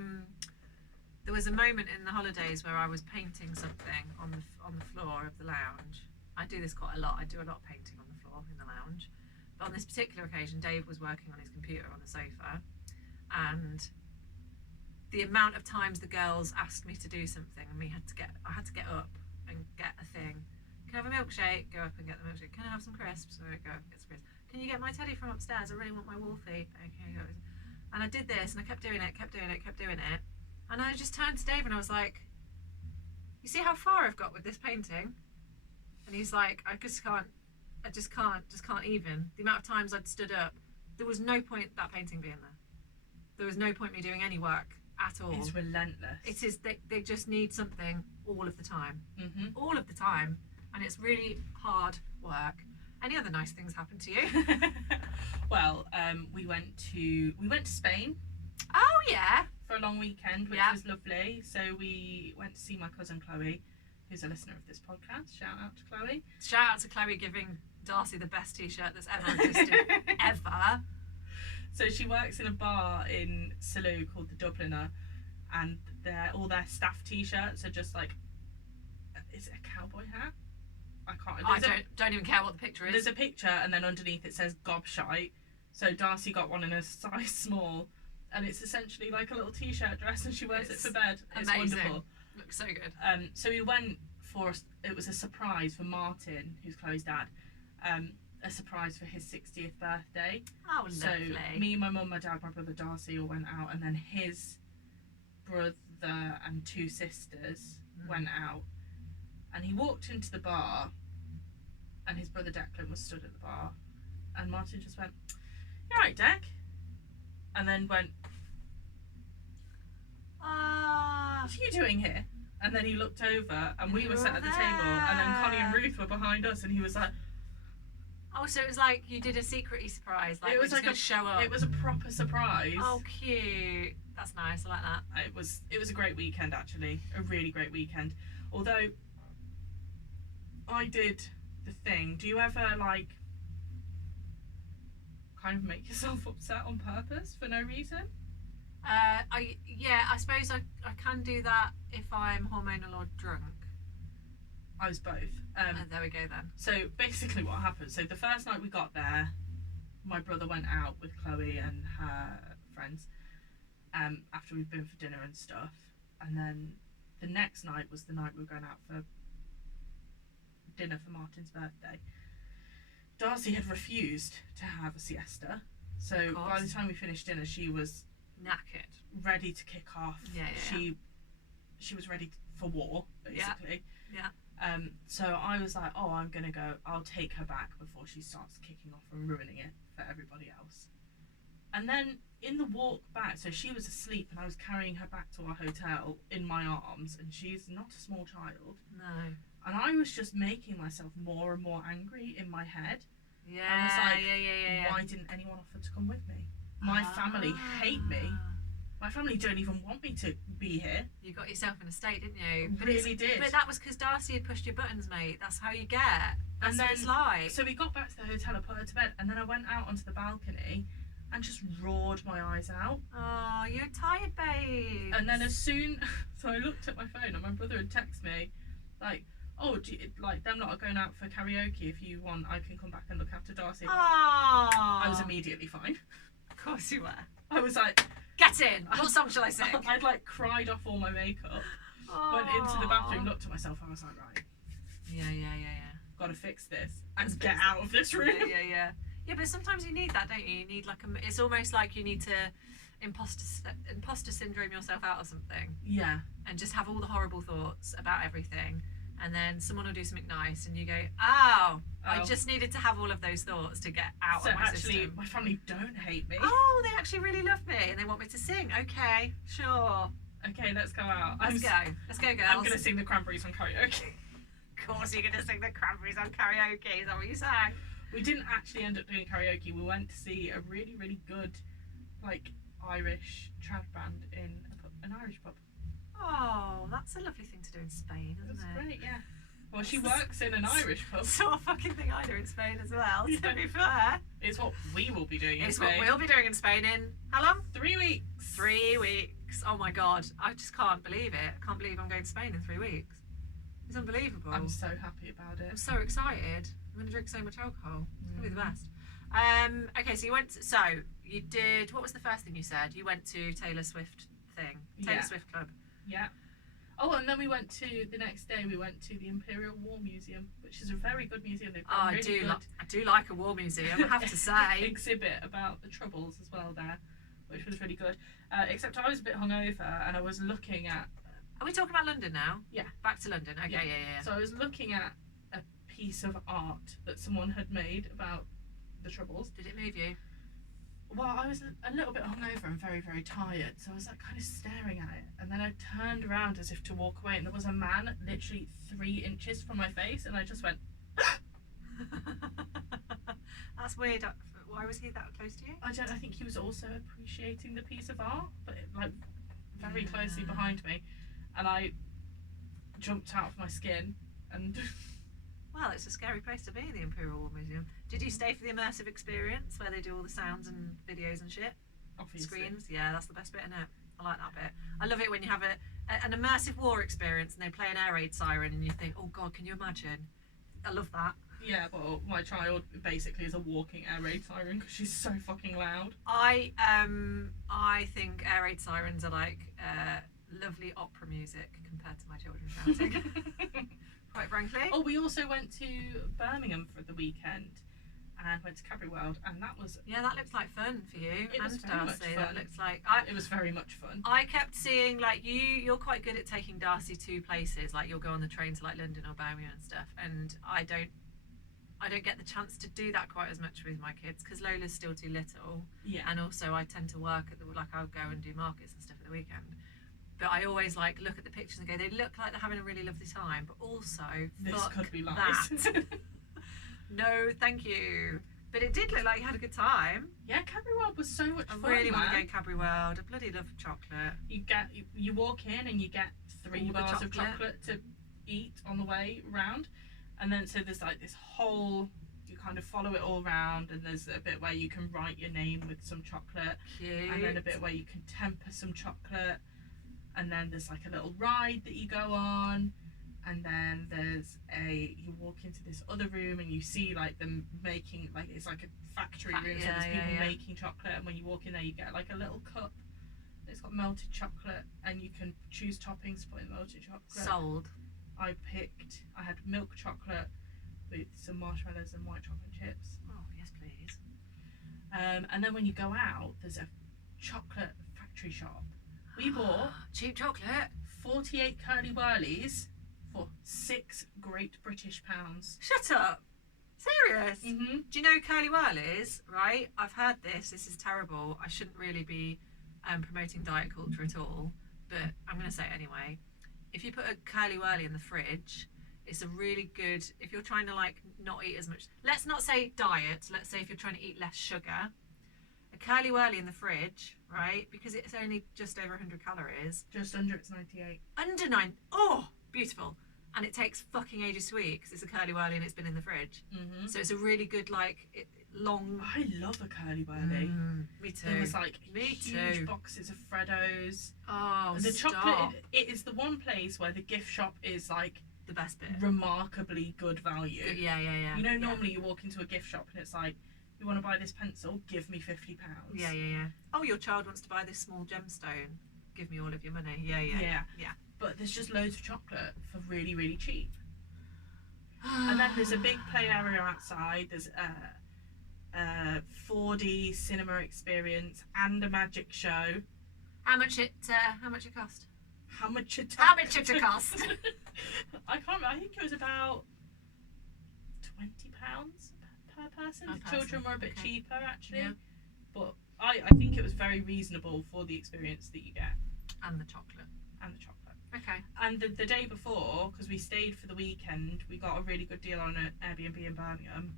there was a moment in the holidays where I was painting something on the floor of the lounge. I do this quite a lot. I do a lot of painting on the floor in the lounge. But on this particular occasion, Dave was working on his computer on the sofa, and the amount of times the girls asked me to do something, and I had to get up and get a thing. Can I have a milkshake? Go up and get the milkshake. Can I have some crisps? Go up and get some crisps. Can you get my teddy from upstairs? I really want my Wolfie. Okay, go. And I did this, and I kept doing it. And I just turned to Dave and I was like, you see how far I've got with this painting? And he's like, I just can't even. The amount of times I'd stood up, there was no point that painting being there. There was no point me doing any work at all. It's relentless. It is, they just need something all of the time. Mm-hmm. All of the time. And it's really hard work. Any other nice things happened to you? Well, we went to Spain. Oh yeah. For a long weekend, which was lovely. So we went to see my cousin Chloe, who's a listener of this podcast. Shout out to Chloe. Shout out to Chloe giving Darcy the best t-shirt that's ever existed. Ever. So she works in a bar in Salou called the Dubliner, and all their staff t-shirts are just like, is it a cowboy hat? I don't even care what the picture is. There's a picture, and then underneath it says gobshite. So Darcy got one in a size small, and it's essentially like a little t-shirt dress, and she wears it for bed. It's amazing. Wonderful. Looks so good. So we went it was a surprise for Martin, who's Chloe's dad. A surprise for his 60th birthday. Oh, lovely. So me, my mum, my dad, my brother Darcy all went out, and then his brother and two sisters went out. And he walked into the bar, and his brother Declan was stood at the bar, and Martin just went, "You alright, Dec?" And then went, "What are you doing here?" And then he looked over, and we were sat at the table, and then Connie and Ruth were behind us, and he was like, oh, so it was like you did a secret surprise, like it was we're just like gonna show up. It was a proper surprise. Oh, cute. That's nice. I like that. It was a great weekend, actually, a really great weekend. Although I did the thing. Do you ever like kind of make yourself upset on purpose for no reason? I suppose I can do that if I'm hormonal or drunk. I was both. There we go then. So basically what happened, so the first night we got there, my brother went out with Chloe and her friends after we'd been for dinner and stuff, and then the next night was the night we were going out for dinner for Martin's birthday. Darcy had refused to have a siesta, so by the time we finished dinner she was knackered, ready to kick off. She was ready for war, basically. So I was like, oh, I'm gonna go, I'll take her back before she starts kicking off and ruining it for everybody else. And then in the walk back, so she was asleep and I was carrying her back to our hotel in my arms, and she's not a small child. No. And I was just making myself more and more angry in my head. Yeah. I was like, why didn't anyone offer to come with me? My family hate me. My family don't even want me to be here. You got yourself in a state, didn't you? Really did. But that was because Darcy had pushed your buttons, mate. That's how you get. That's and what it's like. So we got back to the hotel and put her to bed, and then I went out onto the balcony and just roared my eyes out. Oh, you're tired, babe. And then so I looked at my phone, and my brother had texted me, like, oh, them lot are going out for karaoke. If you want, I can come back and look after Darcy. Oh. I was immediately fine. Of course you were. I was like, get in. What song shall I sing? I'd like cried off all my makeup. Went into the bathroom, looked at myself, I was like, right. Yeah. Gotta fix this and get out of this room. Yeah, but sometimes you need that, don't you? You need like it's almost like you need to imposter syndrome yourself out of something. Yeah. And just have all the horrible thoughts about everything. And then someone will do something nice and you go, oh, I just needed to have all of those thoughts to get out of my system. So actually, my family don't hate me. Oh, they actually really love me and they want me to sing. Okay, sure. Okay, let's go out. Let's go, girls. I'm going to sing the Cranberries on karaoke. Of course you're going to sing the Cranberries on karaoke. Is that what you sang? We didn't actually end up doing karaoke. We went to see a really, really good, like, Irish trad band in an Irish pub. Oh, that's a lovely thing to do in Spain, isn't It's it? great, yeah. Well, she works in an Irish pub. Sort of fucking thing I do in Spain as well, Yeah. to be fair. It's what we will be doing in It's Spain. what we'll be doing in Spain in, how long? 3 weeks. 3 weeks. Oh my God. I just can't believe it. I can't believe I'm going to Spain in 3 weeks. It's unbelievable. I'm so happy about it. I'm so excited. I'm going to drink so much alcohol. It's going to be the best. Okay, so you did, what was the first thing you said? You went to Taylor Swift thing. Taylor Swift Club. Yeah. Oh, and then we went to, the next day, we went to the Imperial War Museum, which is a very good museum. They've got I do like a war museum, I have to say. Exhibit about the Troubles as well there, which was really good. Except I was a bit hungover and I was looking at... Are we talking about London now? Yeah. Back to London, okay, yeah. So I was looking at a piece of art that someone had made about the Troubles. Did it move you? Well, I was a little bit hungover and very, very tired, so I was like kind of staring at it, and then I turned around as if to walk away, and there was a man literally 3 inches from my face, and I just went. That's weird. Why was he that close to you? I think he was also appreciating the piece of art, but like very closely behind me, and I jumped out of my skin and. Well, it's a scary place to be, the Imperial War Museum. Did you stay for the immersive experience where they do all the sounds and videos and shit? Obviously. Screens? Yeah, that's the best bit, isn't it? I like that bit. I love it when you have an immersive war experience and they play an air raid siren and you think, oh God, can you imagine? I love that. Yeah, well, my child basically is a walking air raid siren because she's so fucking loud. I think air raid sirens are like lovely opera music compared to my children shouting. Quite frankly. Oh, we also went to Birmingham for the weekend and went to Cadbury World, and that was... Yeah, that looks like fun for you. It was and very much Darcy. fun. That looks like... It was very much fun. I kept seeing, like, you're quite good at taking Darcy to places, like you'll go on the train to like London or Birmingham and stuff, and I don't get the chance to do that quite as much with my kids because Lola's still too little. Yeah. And also I tend to work at I'll go and do markets and stuff at the weekend. But I always like look at the pictures and go, they look like they're having a really lovely time, but also this fuck could be lies. that. No, thank you. But it did look like you had a good time. Yeah, Cadbury World was so much fun. I really want to go Cadbury World. I bloody love chocolate. You walk in and you get 3 bars of chocolate to eat on the way round, and then so there's like this whole, you kind of follow it all round, and there's a bit where you can write your name with some chocolate. Cute. And then a bit where you can temper some chocolate, and then there's like a little ride that you go on, and then you walk into this other room and you see like them making, like it's like a factory room, so there's people making chocolate, and when you walk in there you get like a little cup. It's got melted chocolate and you can choose toppings to put in melted chocolate. Sold. I had milk chocolate with some marshmallows and white chocolate chips. Oh, yes please. And then when you go out, there's a chocolate factory shop. We bought cheap chocolate. 48 curly whirlies for £6 Great British pounds. Shut up. Serious? Mm-hmm. Do you know curly whirlies, right? I've heard this is terrible. I shouldn't really be promoting diet culture at all, but I'm going to say it anyway. If you put a curly whirly in the fridge, it's a really good, if you're trying to like not eat as much, let's not say diet, let's say if you're trying to eat less sugar, a curly whirly in the fridge, right? Because it's only just over 100 calories. Just under, it's 98. Under 9, oh, beautiful. And it takes fucking ages to eat because it's a curly whirly and it's been in the fridge. Mm-hmm. So it's a really good long. I love a curly whirly. Me too. There was like huge boxes of Freddos. Oh, the stop. chocolate. It is the one place where the gift shop is like the best bit. Remarkably good value. Yeah. You know, normally you walk into a gift shop and it's like, you want to buy this pencil? Give me £50. Yeah. Oh, your child wants to buy this small gemstone. Give me all of your money. Yeah. But there's just loads of chocolate for really, really cheap. And then there's a big play area outside. There's a 4D cinema experience and a magic show. How much it cost? How much it cost? I can't remember. I think it was about £20 per person. The children were a bit cheaper actually. Yeah. But I think it was very reasonable for the experience that you get. And the chocolate. Okay. And the day before, because we stayed for the weekend, we got a really good deal on an Airbnb in Birmingham.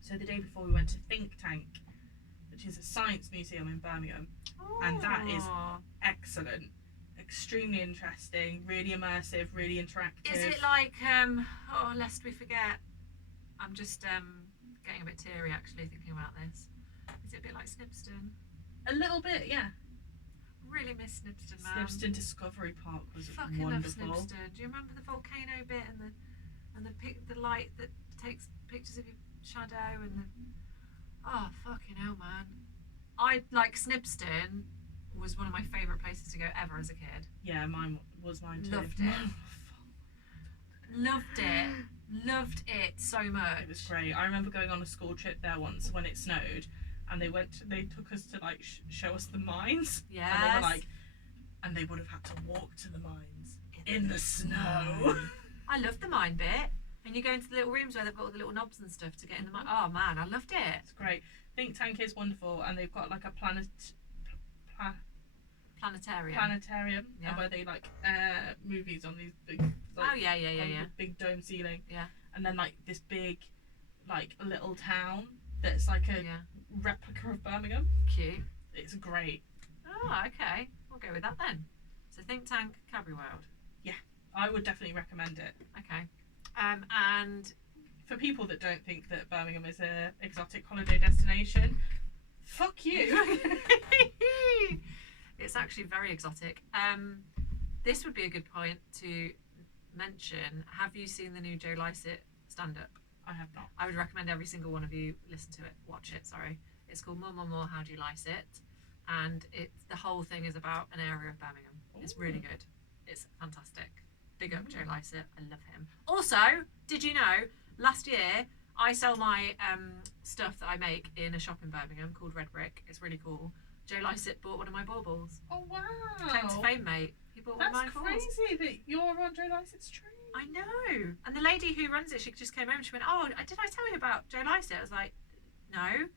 So the day before we went to Think Tank, which is a science museum in Birmingham. And that is excellent. extremely interesting, really immersive, really interactive. Is it like, lest we forget, I'm just getting a bit teary actually thinking about this. Is it a bit like Snibston? A little bit, yeah. Really miss Snibston, man. Snibston Discovery Park was Fucking wonderful. love Snibston. Do you remember the volcano bit and the light that takes pictures of your shadow and the... Oh, fucking hell, man. I like Snibston was one of my favourite places to go ever as a kid. Yeah, mine too. Loved it. Loved it. Loved it so much. It was great. I remember going on a school trip there once when it snowed, and they took us to like show us the mines. Yes. And they were like, and they would have had to walk to the mines in the snow. I loved the mine bit. And you go into the little rooms where they've got all the little knobs and stuff to get in the mine. Oh man, I loved it. It's great. Think Tank is wonderful, and they've got like a planetarium Yeah. where they like movies on these big big dome ceiling. Yeah. And then like this big like little town that's like a replica of Birmingham. Cute. It's great. Oh, okay. We'll go with that then. So Think Tank, Cadbury World. Yeah, I would definitely recommend it. Okay. And for people that don't think that Birmingham is a exotic holiday destination, fuck you. It's actually very exotic. This would be a good point to mention. Have you seen the new Joe Lycett stand-up? I have not. I would recommend every single one of you listen to it, watch it. Sorry, it's called More, How Do You Lyce It? And the whole thing is about an area of Birmingham. It's really good. It's fantastic. Big up Joe Lycett. I love him. Also, did you know last year I sell my stuff that I make in a shop in Birmingham called Red Brick. It's really cool. Joe Lycett bought one of my baubles. Oh wow! Claim to fame, mate. He bought one of That's my balls. crazy that you're on Joe Lycett's tree. I know. And the lady who runs it, she just came over and she went, "Oh, did I tell you about Joe Lycett?" I was like, "No."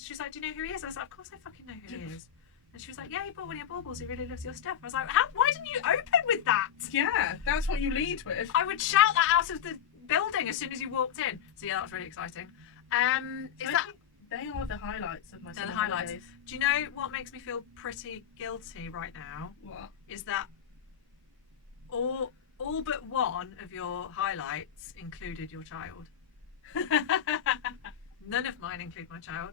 She's like, "Do you know who he is?" I was like, "Of course I fucking know who he is." And she was like, "Yeah, he bought one of your baubles. He really loves your stuff." I was like, why didn't you open with that? Yeah, that's what you lead with. I would shout that out of the building as soon as you walked in. So yeah, that was really exciting. They are the highlights of my They're summer the highlights. holidays. Do you know what makes me feel pretty guilty right now? What? Is that all but one of your highlights included your child. None of mine include my child.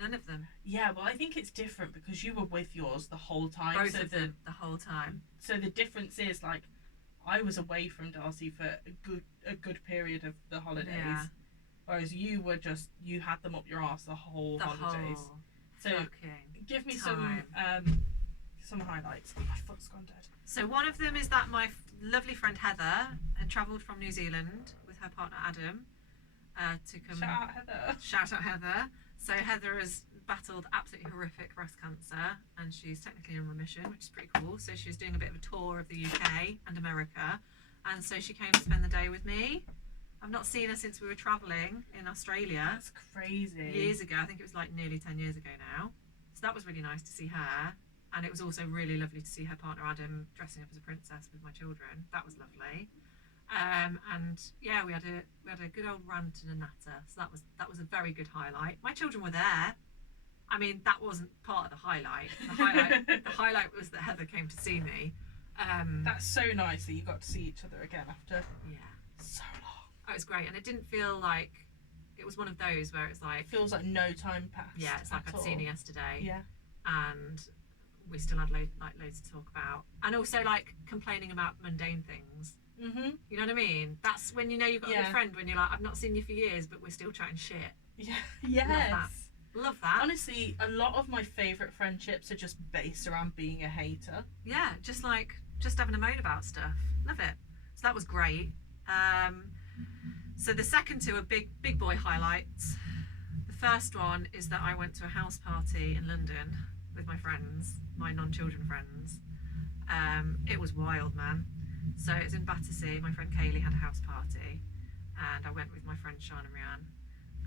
None of them. Yeah, well, I think it's different because you were with yours the whole time. Both of them the whole time. So the difference is, like, I was away from Darcy for a good period of the holidays, whereas you had them up your arse the whole holidays. So give me some highlights. Oh, my foot's gone dead. So one of them is that my lovely friend Heather had travelled from New Zealand with her partner Adam to come. Shout out Heather. Shout out Heather. So Heather has battled absolutely horrific breast cancer and she's technically in remission, which is pretty cool. So she was doing a bit of a tour of the UK and America, and so she came to spend the day with me. I've not seen her since we were travelling in Australia. That's crazy. Years ago. I think it was like nearly 10 years ago now. So that was really nice to see her. And it was also really lovely to see her partner Adam dressing up as a princess with my children. That was lovely. And yeah, we had a good old rant and a natter. So that was a very good highlight. My children were there. I mean, that wasn't part of the highlight. The highlight was that Heather came to see me. That's so nice that you got to see each other again after so long. Oh, it was great, and it didn't feel like it was one of those where it's like it feels like no time passed. Yeah, it's like I'd seen her yesterday. Yeah, and we still had loads to talk about, and also like complaining about mundane things. Mm-hmm. You know what I mean? That's when you know you've got a good friend, when you're like, I've not seen you for years, but we're still chatting shit. Yeah, yes. Love that. Honestly, a lot of my favourite friendships are just based around being a hater. Yeah, just having a moan about stuff. Love it. So that was great. So the second two are big boy highlights. The first one is that I went to a house party in London with my friends, my non-children friends. It was wild, man. So it was in Battersea. My friend Kaylee had a house party, and I went with my friend Sean and Rianne,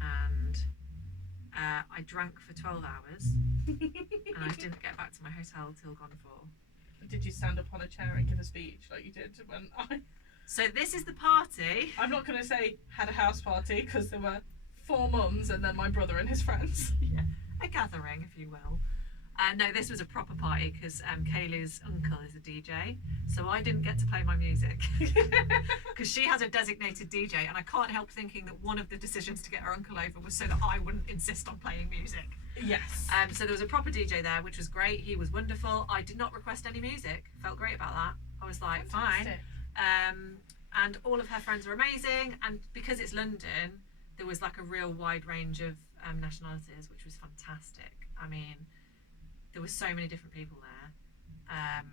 and I drank for 12 hours, and I didn't get back to my hotel till gone 4. Did you stand up on a chair and give a speech like you did when I... So this is the party. I'm not going to say had a house party because there were 4 mums and then my brother and his friends. Yeah, a gathering, if you will. No, this was a proper party because Kaylee's uncle is a DJ, so I didn't get to play my music because she has a designated DJ, and I can't help thinking that one of the decisions to get her uncle over was so that I wouldn't insist on playing music. Yes. So there was a proper DJ there, which was great. He was wonderful. I did not request any music. Felt great about that. I was like, Fantastic. fine. And all of her friends were amazing, and because it's London, there was like a real wide range of nationalities, which was fantastic. I mean, there were so many different people there.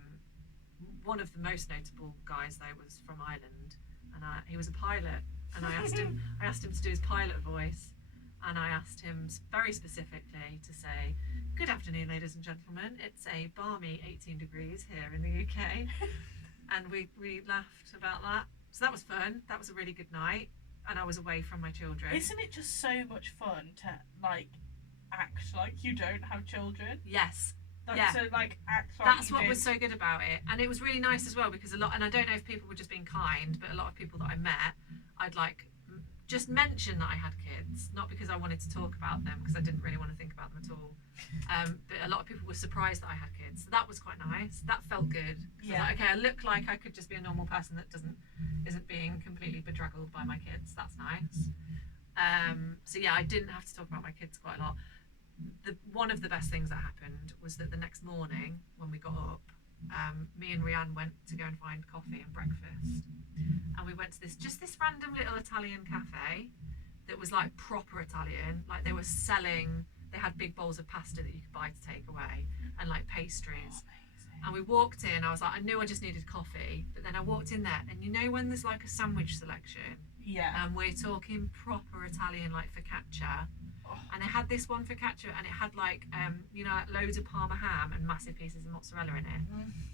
One of the most notable guys though was from Ireland, and he was a pilot, and I asked him to do his pilot voice, and I asked him very specifically to say, "Good afternoon, ladies and gentlemen. It's a balmy 18 degrees here in the UK," and we laughed about that. So that was fun. That was a really good night, and I was away from my children. Isn't it just so much fun to like act like you don't have children? Yes. Like, Yeah. So like act like That's you what do. was so good about it, and it was really nice as well because a lot, and I don't know if people were just being kind, but a lot of people that I met, I'd like just mention that I had kids, not because I wanted to talk about them because I didn't really want to think about them at all, but a lot of people were surprised that I had kids, so that was quite nice. That felt good. Yeah. I was like, okay, I look like I could just be a normal person that isn't being completely bedraggled by my kids. That's nice. So yeah, I didn't have to talk about my kids quite a lot. One of the best things that happened was that the next morning when we got up, me and Rianne went to go and find coffee and breakfast, and we went to this random little Italian cafe that was like proper Italian. Like they had big bowls of pasta that you could buy to take away, and like pastries. And we walked in, I was like, I knew I just needed coffee, but then I walked in there, and you know when there's like a sandwich selection, Yeah. and we're talking proper Italian, like focaccia. And they had this one focaccia, and it had like like loads of Parma ham and massive pieces of mozzarella in it.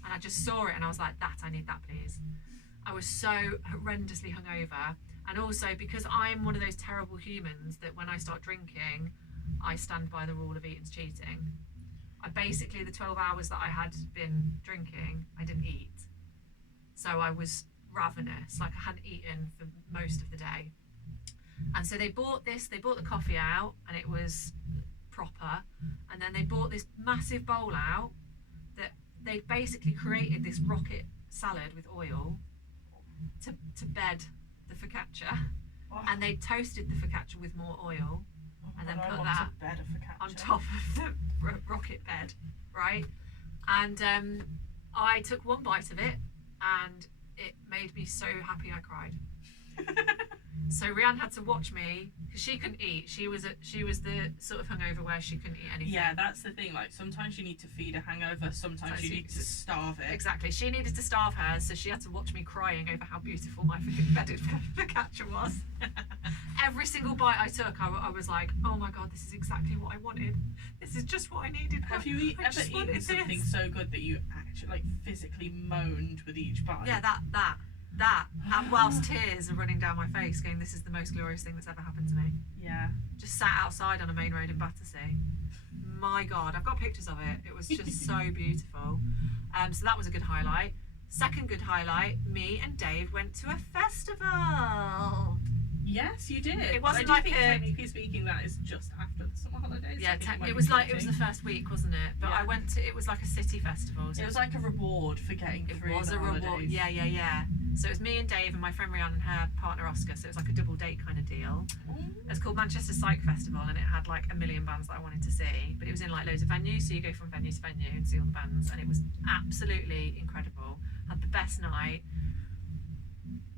And I just saw it, and I was like, I need that, please. I was so horrendously hungover, and also because I'm one of those terrible humans that when I start drinking, I stand by the rule of eating's cheating. I basically, the 12 hours that I had been drinking, I didn't eat, so I was ravenous, like I hadn't eaten for most of the day. And so they bought the coffee out, and it was proper, and then they bought this massive bowl out that they basically created this rocket salad with oil to bed the focaccia, and they toasted the focaccia with more oil, and then put that on top of the rocket bed, right? And I took one bite of it, and it made me so happy I cried. So Rianne had to watch me because she couldn't eat. She was the sort of hungover where she couldn't eat anything. Yeah, that's the thing. Like sometimes you need to feed a hangover. Sometimes you need to starve it. Exactly. She needed to starve hers, so she had to watch me crying over how beautiful my bedded focaccia was. Every single bite I took, I was like, oh my god, this is exactly what I wanted. This is just what I needed. Have you ever eaten something so good that you actually like physically moaned with each bite? Yeah, that. And whilst tears are running down my face, going, this is the most glorious thing that's ever happened to me. Yeah. Just sat outside on a main road in Battersea. My God, I've got pictures of it. It was just so beautiful. So that was a good highlight. Second good highlight, me and Dave went to a festival. Yes, you did. It wasn't I do think technically speaking that is just after the summer holidays. Yeah, it was the first week, wasn't it? But Yeah. I went to, it was like a city festival. So it was like a reward for getting through It was the a reward. holidays. Yeah. So it was me and Dave and my friend Rianne and her partner Oscar. So it was like a double date kind of deal. It was called Manchester Psych Festival, and it had like a million bands that I wanted to see. But it was in like loads of venues, so you go from venue to venue and see all the bands, and it was absolutely incredible. Had the best night.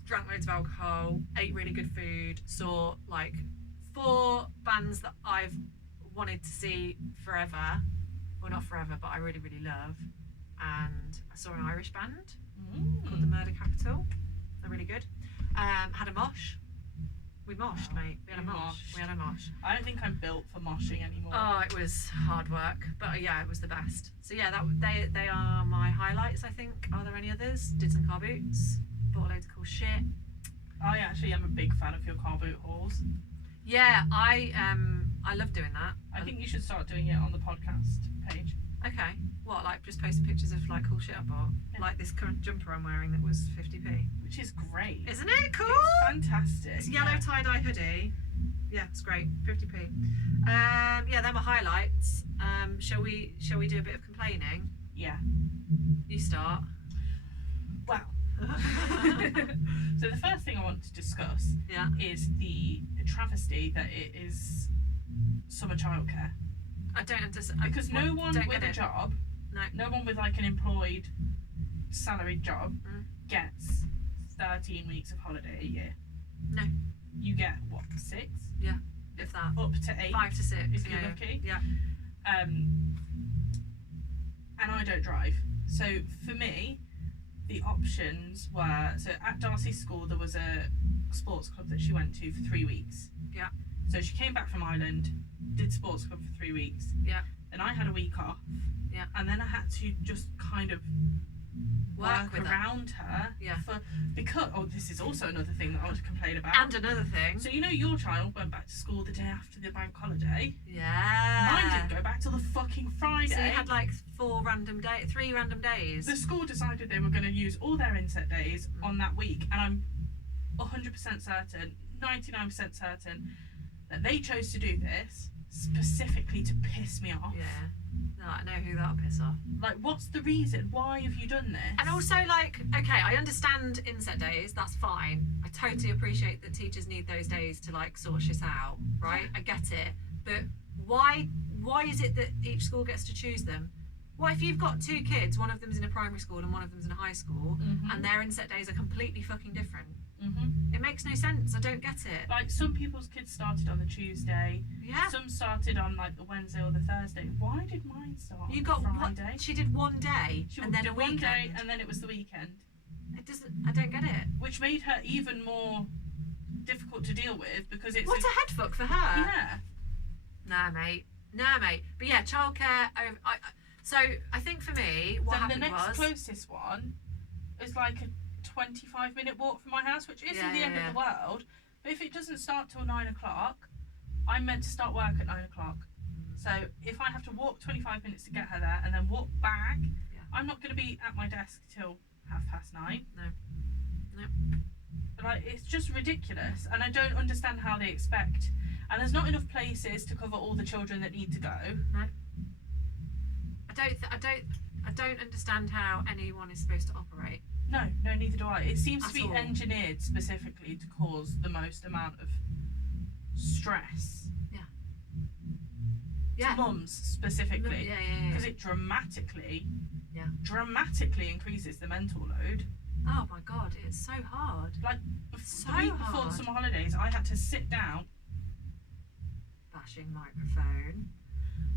Drank loads of alcohol, ate really good food, saw like 4 bands that I've wanted to see forever. Well, not forever, but I really, really love. And I saw an Irish band called the Murder Capital. They're really good. Had a mosh. We moshed, mate. We had a mosh. I don't think I'm built for moshing anymore. Oh, it was hard work, but yeah, it was the best. So yeah, they are my highlights, I think. Are there any others? Did some car boots. Bought loads of cool shit. I actually am a big fan of your car boot hauls. Yeah, I love doing that. I think you should start doing it on the podcast page. Okay. What, like just posting pictures of like cool shit I bought? Yeah. Like this current jumper I'm wearing that was 50p. Which is great. Isn't it cool? It's fantastic. It's a yellow tie-dye hoodie Yeah, it's great. 50p. Yeah, they were highlights. Shall we do a bit of complaining? Yeah. You start. Well. So the first thing I want to discuss is the travesty that it is summer childcare. I don't understand. Because no one with a job, no one with like an employed, salaried job gets 13 weeks of holiday a year. No. You get, what, 6? Yeah, if that. Up to 8. 5 to 6. If you're lucky. Yeah. And I don't drive. So for me, the options were, so at Darcy's school there was a sports club that she went to for 3 weeks. Yeah. So she came back from Ireland, did sports club for 3 weeks. Yeah. Then I had a week off. Yeah. And then I had to just kind of work around her. Yeah. Because this is also another thing that I want to complain about. And another thing. So your child went back to school the day after the bank holiday. Yeah. Mine didn't go back till the fucking Friday. So you had like 3 random days. The school decided they were going to use all their inset days on that week, and I'm 100% certain, 99% certain, that they chose to do this specifically to piss me off. Yeah. No, I know who that'll piss off. Like, what's the reason? Why have you done this? And also, like, okay, I understand inset days, that's fine. I totally appreciate that teachers need those days to, like, sort shit out, right? I get it. But why is it that each school gets to choose them? What if you've got 2 kids, one of them's in a primary school and one of them's in a high school, and their inset days are completely fucking different? It makes no sense. I don't get it. Like, some people's kids started on the Tuesday. Yeah. Some started on, like, the Wednesday or the Thursday. Why did mine start on Friday? She did one day and then a weekend. One day and then it was the weekend. I don't get it. Which made her even more difficult to deal with because it's... What a head fuck for her. Yeah. Nah, mate. But yeah, childcare... So, I think for me, what happened was... the next closest one is like a 25-minute walk from my house, which isn't the end of the world. But if it doesn't start till 9 o'clock, I'm meant to start work at 9 o'clock. So if I have to walk 25 minutes to get her there and then walk back, I'm not going to be at my desk till 9:30. No. Like, it's just ridiculous, and I don't understand how they expect. And there's not enough places to cover all the children that need to go. No. I don't understand how anyone is supposed to operate. No, neither do I. It seems to be all. engineered specifically to cause the most amount of stress. Yeah. To mums specifically. Yeah. Because it dramatically increases the mental load. Oh my god, it's so hard. Like, the week before the summer holidays, I had to sit down. Bashing microphone.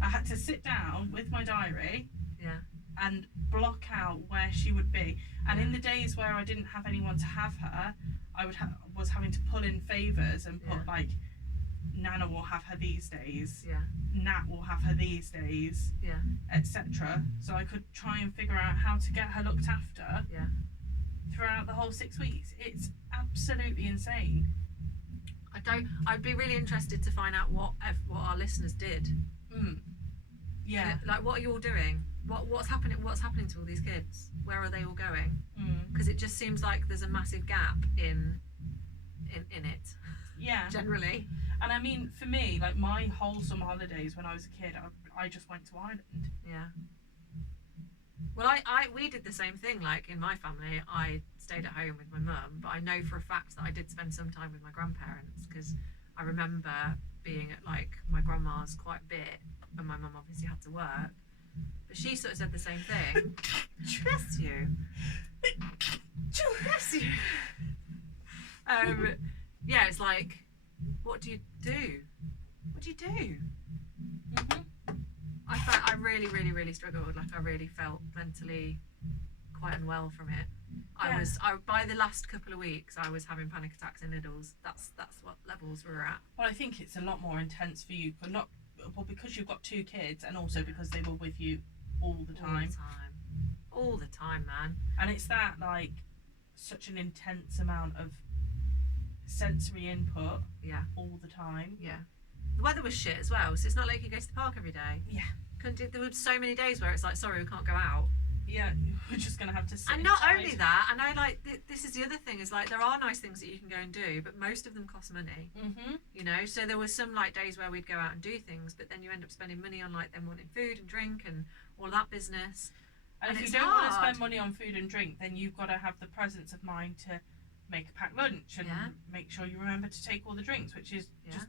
I had to sit down with my diary. Yeah. And block out where she would be. And in the days where I didn't have anyone to have her, I was having to pull in favours and put like, Nana will have her these days. Yeah. Nat will have her these days. Yeah. Etc. So I could try and figure out how to get her looked after. Yeah. Throughout the whole 6 weeks. It's absolutely insane. I'd be really interested to find out what our listeners did. Yeah. Like, what are you all doing? What's happening to all these kids? Where are they all going? Because it just seems like there's a massive gap in it. Yeah. Generally. And I mean, for me, like, my whole summer holidays when I was a kid, I just went to Ireland. Yeah. Well, we did the same thing. Like, in my family, I stayed at home with my mum, but I know for a fact that I did spend some time with my grandparents, because I remember being at, like, my grandma's quite a bit, and my mum obviously had to work. But she sort of said the same thing. Bless you. Bless you. Yeah, it's like, what do you do? What do you do? I really, really, really struggled. Like, I really felt mentally quite unwell from it. Yeah. By the last couple of weeks, I was having panic attacks in Lidl's. That's what levels we were at. Well, I think it's a lot more intense for you, but because you've got 2 kids, and also because they were with you all the time. All the time, man. And it's that, like, such an intense amount of sensory input. Yeah. All the time. Yeah. The weather was shit as well, so it's not like you go to the park every day. Yeah. There were so many days where it's like, sorry, we can't go out. Yeah, we're just going to have to sit And not inside. only that, and I like this is the other thing is like there are nice things that you can go and do, but most of them cost money. Mm-hmm. You know, so there was some like days where we'd go out and do things, but then you end up spending money on like them wanting food and drink and all that business. And if you it's don't want to hard. spend money on food and drink, then you've got to have the presence of mind to make a packed lunch and Yeah. make sure you remember to take all the drinks, which is Yeah. just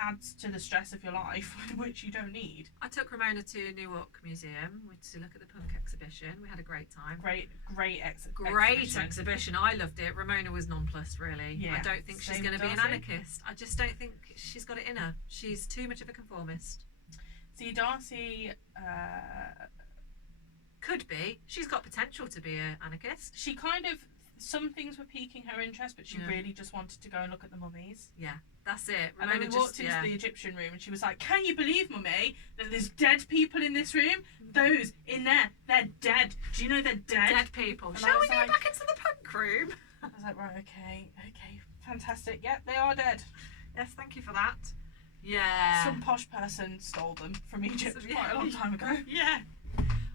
adds to the stress of your life, which you don't need. I took Ramona to Newark Museum to look at the punk exhibition. We had a great time. Great Great exhibition. I loved it. Ramona was nonplussed, really. Yeah, I don't think she's same going to be an Darcy. anarchist. I just don't think she's got it in her. She's too much of a conformist. See, Darcy, Could be. She's got potential to be an anarchist. she kind of, some things were piquing her interest, but she Yeah. really just wanted to go and look at the mummies. Yeah, that's it. And then we Ramona walked into the Egyptian room and she was like, "Can you believe, Mummy, that there's dead people in this room? Those in there, they're dead. Do you know they're dead?" dead people. And I Shall was we go like- back into the punk room? I was like, right, okay, fantastic. Yep, they are dead. Yes, thank you for that. Yeah. Some posh person stole them from Egypt Yeah. quite a long time ago. Yeah.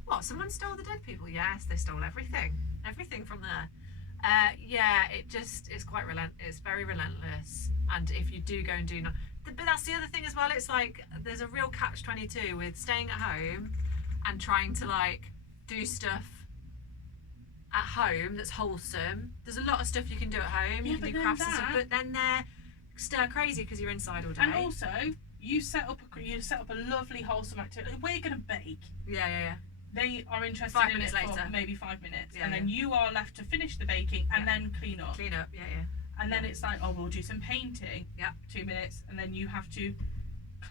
What? Someone stole the dead people? Yes, they stole everything. Everything from there. Yeah, it's quite it's very relentless. And if you do go and do not, but that's the other thing as well. It's like there's a real catch-22 with staying at home and trying to like do stuff at home that's wholesome. There's a lot of stuff you can do at home. Yeah, You can but do then crafts and stuff, that- but then they're stir crazy because you're inside all day. And also, you set up a lovely wholesome activity. We're gonna bake. Yeah. They are interested 5 in minutes it for later. maybe 5 minutes, Yeah, and then you are left to finish the baking and then clean up. Clean up. Yeah. And then it's like, oh, we'll do some painting. Yeah. 2 minutes, and then you have to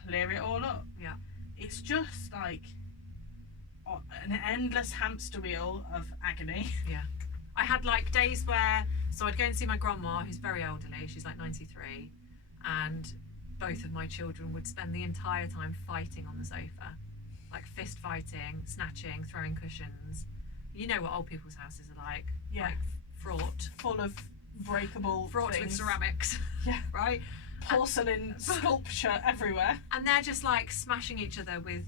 clear it all up. Yeah. It's just like an endless hamster wheel of agony. I had like days where, so I'd go and see my grandma, who's very elderly, she's like 93, and both of my children would spend the entire time fighting on the sofa, like fist fighting, snatching, throwing cushions. You know what old people's houses are like. Yeah. Like fraught Full of breakable with things. ceramics. Yeah. Right? Porcelain sculpture everywhere. And they're just like smashing each other with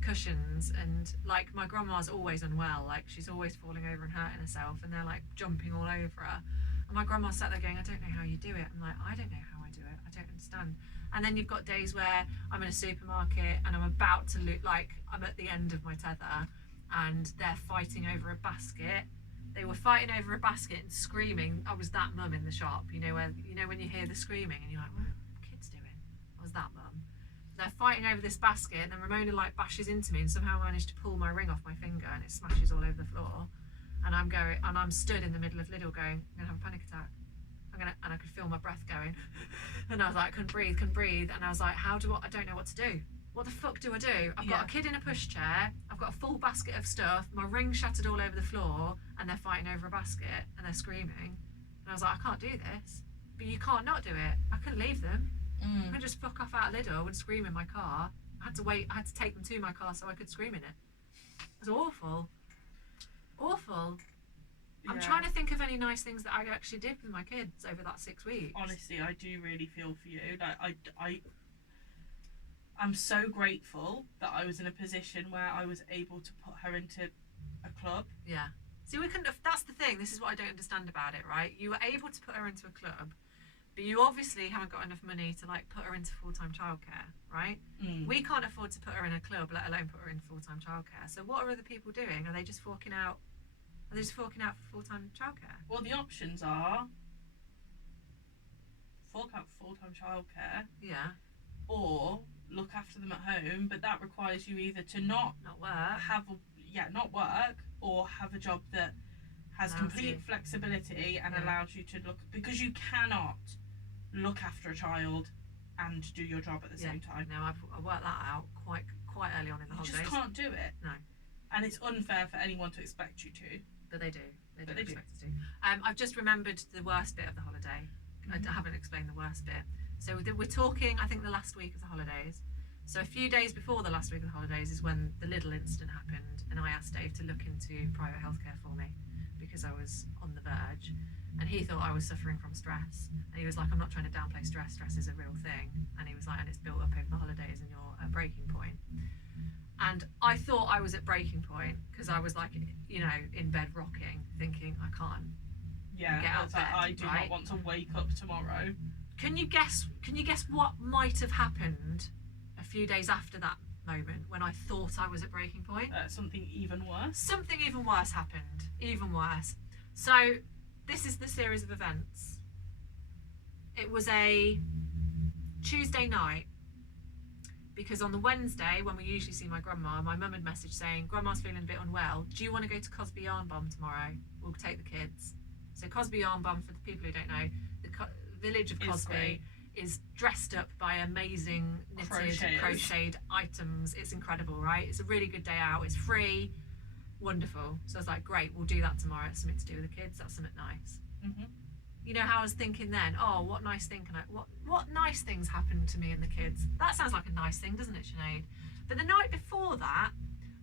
cushions, and like my grandma's always unwell, like she's always falling over and hurting herself, and they're like jumping all over her, and my grandma sat there going, I don't know how you do it. I'm like, I don't know how I do it, I don't understand. And then you've got days where I'm in a supermarket and I'm about to look like I'm at the end of my tether, and they're fighting over a basket. They were fighting over a basket and screaming. I was that mum in the shop, when you hear the screaming and you're like, what are kids doing? I was that mum. They're fighting over this basket, and then Ramona like bashes into me and somehow managed to pull my ring off my finger, and it smashes all over the floor. And I'm stood in the middle of Lidl going, I'm gonna have a panic attack. And I could feel my breath going, and I was like, couldn't breathe, and I was like, I don't know what to do. What the fuck do I do? I've got a kid in a pushchair, I've got a full basket of stuff, my ring shattered all over the floor, and they're fighting over a basket and they're screaming. And I was like, I can't do this. But you can't not do it. I couldn't leave them. I could just fuck off out of Lidl and scream in my car. I had to take them to my car so I could scream in it. It was awful. I'm trying to think of any nice things that I actually did with my kids over that 6 weeks. Honestly, I do really feel for you. Like I'm so grateful that I was in a position where I was able to put her into a club. Yeah. See, we couldn't have, that's the thing. This is what I don't understand about it, right? You were able to put her into a club, but you obviously haven't got enough money to like put her into full-time childcare, right? We can't afford to put her in a club, let alone put her in full-time childcare. So what are other people doing? Are they just forking out? Are they just forking out for full-time childcare? Well, the options are fork out for full-time childcare, Yeah. or look after them at home, but that requires you either to not work. not work, or have a job that has Allows complete you. flexibility and Yeah. allows you to look, because you cannot look after a child and do your job at the same time. No, I worked that out quite early on in the You holidays. just can't do it. No. And it's unfair for anyone to expect you to. But they do. They But do they do. expect us to. I've just remembered the worst bit of the holiday. I haven't explained the worst bit. So we're talking, I think, the last week of the holidays. So a few days before the last week of the holidays is when the Lidl incident happened, and I asked Dave to look into private healthcare for me because I was on the verge, and he thought I was suffering from stress. And he was like, I'm not trying to downplay stress. Stress is a real thing. And he was like, and it's built up over the holidays, and you're at a breaking point. And I thought I was at breaking point because I was like, you know, in bed rocking, thinking I can't. Yeah, Get out it's of like, bed, I do right? not want to wake up tomorrow. Can you guess what might have happened a few days after that moment when I thought I was at breaking point? Something even worse. Something even worse happened. Even worse. So this is the series of events. It was a Tuesday night, because on the Wednesday, when we usually see my grandma, my mum had messaged saying, Grandma's feeling a bit unwell. Do you want to go to Cosby Yarn Bomb tomorrow? We'll take the kids. So Cosby Yarn Bomb, for the people who don't know, the village of Cosby is dressed up by amazing knitted, crocheted items. It's incredible, right? It's a really good day out. It's free. Wonderful. So I was like, great, we'll do that tomorrow. It's something to do with the kids. That's something nice. Mm-hmm. You know how I was thinking then, oh, what nice thing can I, what nice things happened to me and the kids? That sounds like a nice thing, doesn't it, Sinead? But the night before that,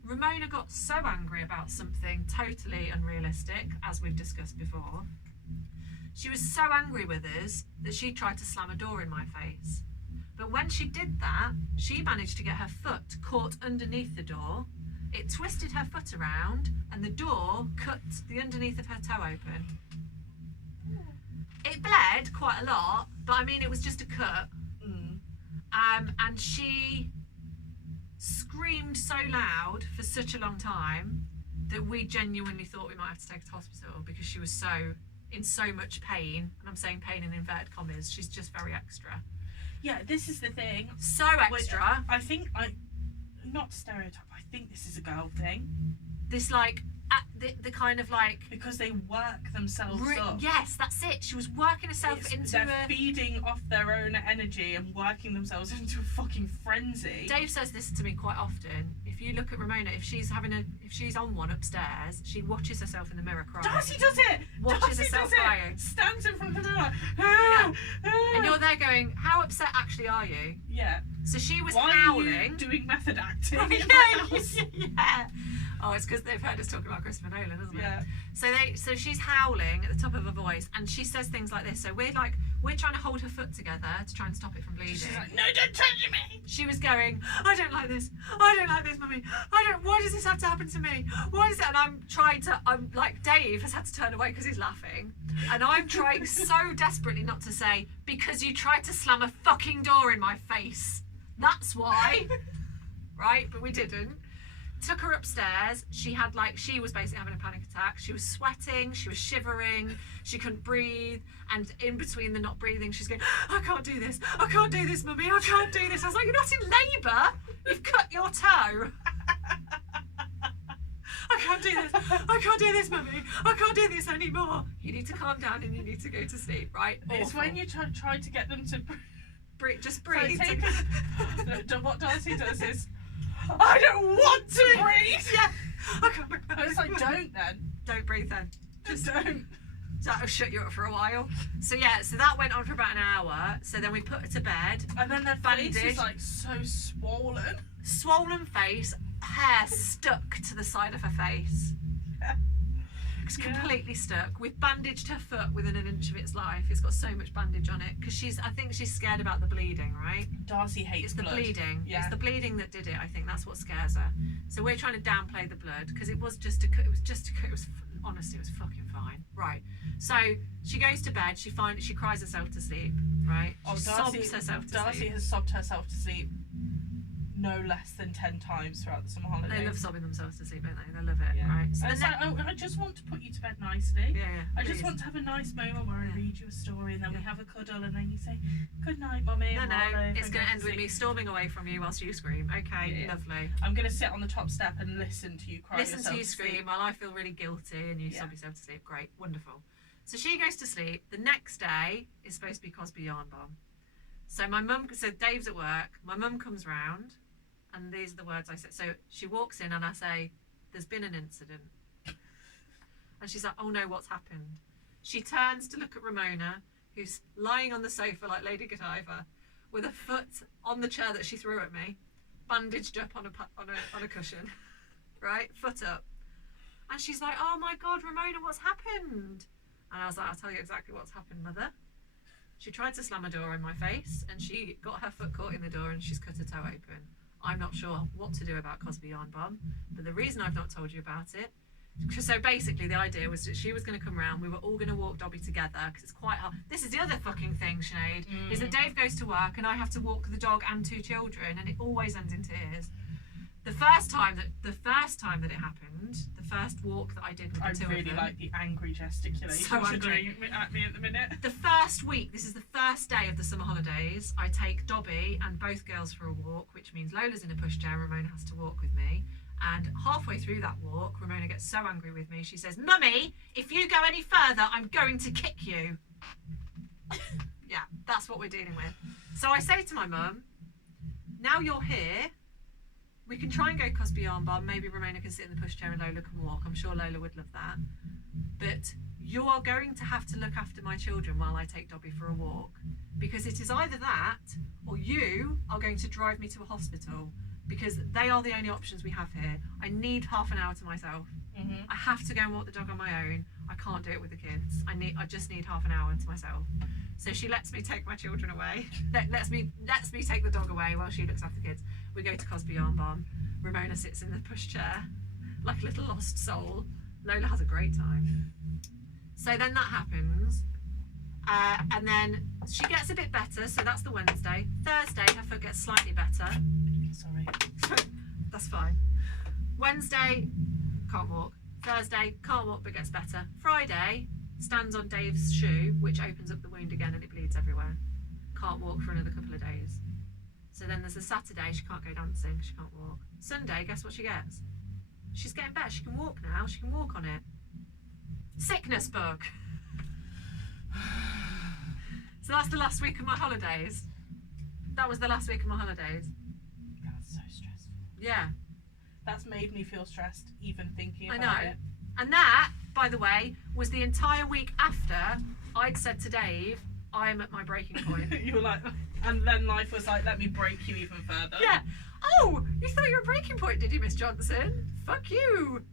Ramona got so angry about something totally unrealistic, as we've discussed before. She was so angry with us that she tried to slam a door in my face. But when she did that, she managed to get her foot caught underneath the door. It twisted her foot around and the door cut the underneath of her toe open. It bled quite a lot, but I mean, it was just a cut. And she screamed so loud for such a long time that we genuinely thought we might have to take her to hospital because she was in so much pain. And I'm saying pain in inverted commas. She's just very extra. Yeah, this is the thing. So extra. I think, not stereotype, I think this is a girl thing. This like, the kind of like, because they work themselves up. Yes, that's it. She was working herself they're feeding off their own energy and working themselves into a fucking frenzy. Dave says this to me quite often. If you look at Ramona, if she's on one upstairs, she watches herself in the mirror crying. Darcy does it. Watches herself crying. Stands in front of the mirror. Yeah. And you're there going, how upset actually are you? Yeah. So she was Why howling. Are you doing method acting? Yeah. Oh, it's because they've heard us talking about Christopher Nolan, isn't it? Yeah. So she's howling at the top of her voice, and she says things like this. So we're trying to hold her foot together to try and stop it from bleeding. She's like, no, don't touch me. She was going, I don't like this, mummy. Why does this have to happen to me? Why is it? And I'm like, Dave has had to turn away because he's laughing. And I'm trying so desperately not to say, because you tried to slam a fucking door in my face. That's why. Right? But we didn't. Took her upstairs. She was basically having a panic attack. She was sweating, she was shivering, she couldn't breathe, and in between the not breathing, she's going, I can't do this, mummy, I can't do this. I was like, you're not in labour, you've cut your toe. I can't do this, mummy, I can't do this anymore. You need to calm down and you need to go to sleep, right? It's when you try to get them to breathe. Just breathe. So what Darcy does is, I don't want to breathe. Yeah. Okay. It's like, don't then. Don't breathe then. Just don't. That'll shut you up for a while. So that went on for about an hour. So then we put her to bed. And then their face is like so swollen. Swollen face, hair stuck to the side of her face. Yeah. It's completely stuck. We've bandaged her foot within an inch of its life. It's got so much bandage on it because I think she's scared about the bleeding, right? Darcy hates blood. It's the bleeding. Yeah. It's the bleeding that did it. I think that's what scares her. So we're trying to downplay the blood because it was just a cut. Honestly, it was fucking fine. Right. So she goes to bed. She cries herself to sleep. Right. She sobs herself to sleep. Darcy has sobbed herself to sleep no less than 10 times throughout the summer holidays. They love sobbing themselves to sleep, don't they? They love it, yeah. right? So it's like, I just want to put you to bed nicely. Yeah. I just want to have a nice moment where I read you a story and then we have a cuddle and then you say, good night, mummy. No, it's going to end with me storming away from you whilst you scream. Okay, lovely. I'm going to sit on the top step and listen to you cry yourself to sleep. Listen to you scream while I feel really guilty and you sob yourself to sleep. Great, wonderful. So she goes to sleep. The next day is supposed to be Cosby Yarn Bomb. So Dave's at work. My mum comes round. And these are the words I said. So she walks in and I say, there's been an incident. And she's like, oh no, what's happened? She turns to look at Ramona, who's lying on the sofa like Lady Godiva, with a foot on the chair that she threw at me, bandaged up on a cushion, right? Foot up. And she's like, oh my God, Ramona, what's happened? And I was like, I'll tell you exactly what's happened, mother. She tried to slam a door in my face and she got her foot caught in the door and she's cut her toe open. I'm not sure what to do about Cosby Yarn Bomb, but the reason I've not told you about it, so basically the idea was that she was going to come round, we were all going to walk Dobby together, because it's quite hard. This is the other fucking thing, Sinead, is that Dave goes to work and I have to walk the dog and 2 children, and it always ends in tears. The first time that it happened, the first walk that I did with the 2 of them. I really like the angry gesticulation you're doing at me at the minute. The first week, this is the first day of the summer holidays, I take Dobby and both girls for a walk, which means Lola's in a pushchair and Ramona has to walk with me. And halfway through that walk, Ramona gets so angry with me, she says, "Mummy, if you go any further, I'm going to kick you." Yeah, that's what we're dealing with. So I say to my mum, now you're here, we can try and go Cosby Yarn Bomb. Maybe Ramona can sit in the pushchair and Lola can walk. I'm sure Lola would love that. But you are going to have to look after my children while I take Dobby for a walk. Because it is either that or you are going to drive me to a hospital. Because they are the only options we have here. I need half an hour to myself. I have to go and walk the dog on my own. I can't do it with the kids. I just need half an hour to myself. So she lets me take my children away. Lets me take the dog away while she looks after the kids. We go to Cosby Yarn Bomb. Ramona sits in the pushchair like a little lost soul. Lola has a great time. So then that happens. And then she gets a bit better. So that's the Wednesday. Thursday, her foot gets slightly better. Sorry. That's fine. Wednesday, can't walk. Thursday, can't walk but gets better. Friday, stands on Dave's shoe, which opens up the wound again and it bleeds everywhere. Can't walk for another couple of days. So then there's a Saturday, she can't go dancing, she can't walk. Sunday, guess what she gets? She's getting better, she can walk now, she can walk on it. Sickness bug. So that's the last week of my holidays. That was the last week of my holidays. That's so stressful. Yeah. That's made me feel stressed even thinking about I know. it. And that, by the way, was the entire week after I'd said to Dave, I'm at my breaking point. You were like, and then life was like, let me break you even further. Yeah. Oh, you thought you were a breaking point, did you, Miss Johnson? Fuck you.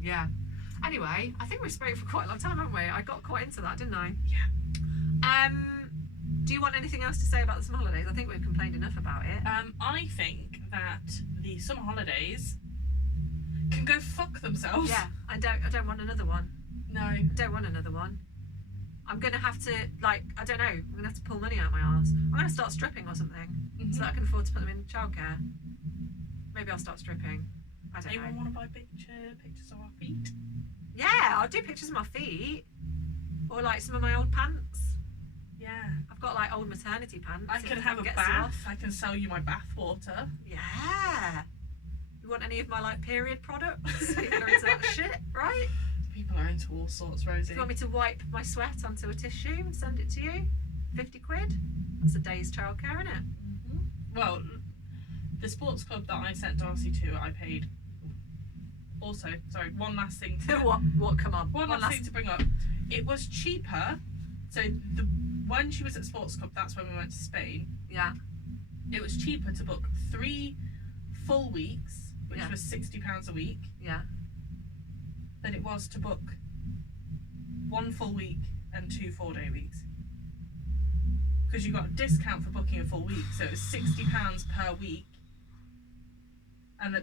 Yeah. Anyway, I think we've spoken for quite a long time, haven't we? I got quite into that, didn't I? Yeah. Do you want anything else to say about the summer holidays? I think we've complained enough about it. I think that the summer holidays can go fuck themselves. Yeah, I don't want another one. No. I don't want another one. I'm going to have to, I don't know, I'm going to have to pull money out my arse. I'm going to start stripping or something so that I can afford to put them in childcare. Maybe I'll start stripping. I don't know. Anyone want to buy pictures of our feet? Yeah, I'll do pictures of my feet. Or some of my old pants. Yeah. I've got old maternity pants. I can have a bath. I can sell you my bath water. Yeah. You want any of my period products? People are into that shit, right? People are into all sorts, Rosie. If you want me to wipe my sweat onto a tissue and send it to you, 50 quid. That's a day's childcare, isn't it? Well, the sports club that I sent Darcy to, I paid. Also, sorry, one last thing to what? Come on. One last thing to bring up. It was cheaper. So when she was at sports club, that's when we went to Spain. Yeah. It was cheaper to book 3 full weeks, which was £60 a week. Yeah. Than it was to book 1 full week and 2 4-day weeks. Because you got a discount for booking a full week, so it was £60 per week.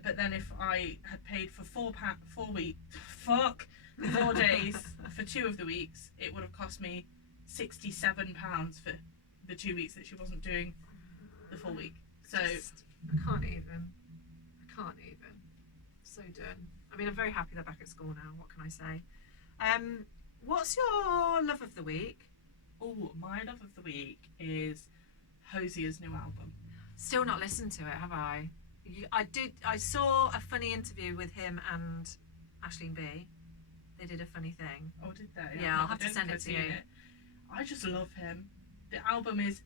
But then if I had paid for 4 days for 2 of the weeks, it would have cost me £67 for the 2 weeks that she wasn't doing the full week. So I can't even. So done. I mean, I'm very happy they're back at school now. What can I say? What's your love of the week? Oh, my love of the week is Hosier's new album. Still not listened to it, have I? I saw a funny interview with him and Aisling B. They did a funny thing. Oh, did they? Yeah, I'll have to send it to you. I just love him. The album is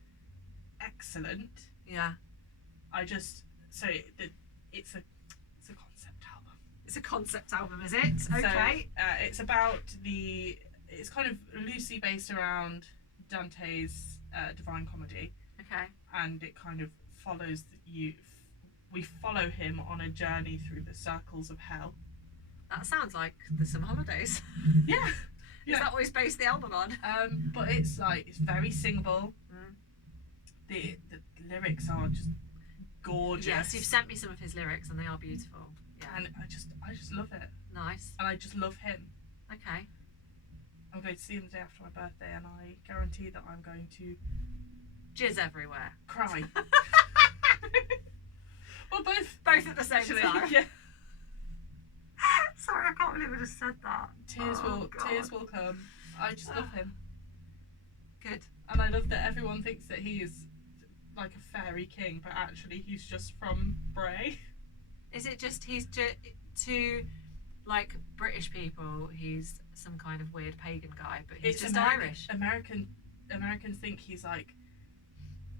excellent. Yeah. It's a concept album. It's a concept album, is it? Okay. So, it's kind of loosely based around Dante's Divine Comedy. Okay. And it kind of follows we follow him on a journey through the circles of hell. That sounds like the Summer Holidays. Yeah. Is that what he's based the album on? But it's very singable. The lyrics are just gorgeous. Yes, you've sent me some of his lyrics and they are beautiful. Yeah. And I just love it. Nice. And I just love him. Okay. I'm going to see him the day after my birthday, and I guarantee that I'm going to Jizz everywhere. cry. Well, both At the same actually, time. yeah. Sorry, I can't believe I just said that. Tears will come. I just love him. Good. And I love that everyone thinks that he is like a fairy king, but actually he's just from Bray. Is it just he's to like British people? He's some kind of weird pagan guy, but he's just Irish. Americans think he's like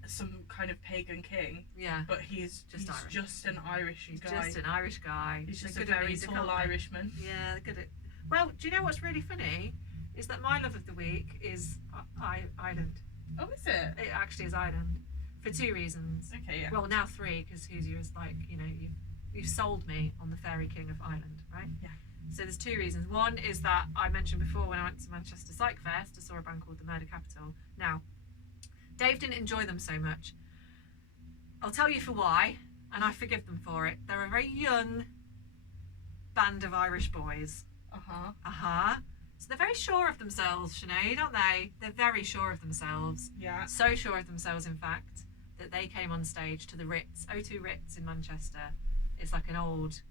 some kind of pagan king. Yeah. But he's Irish. just an Irish He's guy. just an Irish guy. He's just They're a good at very music, tall aren't they? Irishman. Yeah, they're good at. Well, do you know what's really funny? Is that my love of the week is Ireland. Oh, is it? It actually is Ireland for 2 reasons. Okay, yeah. Well, now 3, because Hughesy was like, you've sold me on the fairy king of Ireland, right? Yeah. So there's 2 reasons. One is that I mentioned before when I went to Manchester Psych Fest, I saw a band called the Murder Capital. Now, Dave didn't enjoy them so much. I'll tell you for why, and I forgive them for it. They're a very young band of Irish boys. Uh-huh. So they're very sure of themselves, Sinead, aren't they? They're very sure of themselves. Yeah. So sure of themselves, in fact, that they came on stage to the Ritz, O2 Ritz in Manchester. It's like an old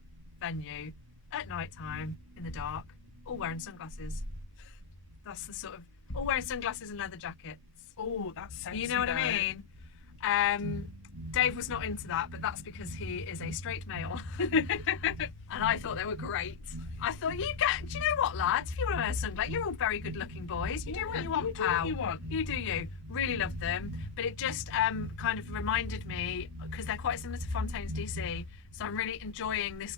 venue at night time in the dark, all wearing sunglasses. That's the sort of all wearing sunglasses and leather jackets. Oh, that's sexy. You know what I mean? Dave was not into that, but that's because he is a straight male. And I thought they were great. I thought, do you know what, lads? If you want to wear sunglasses, you're all very good looking boys. You do what you want, pal. You do you. Really loved them. But it just kind of reminded me, because they're quite similar to Fontaines DC, so I'm really enjoying this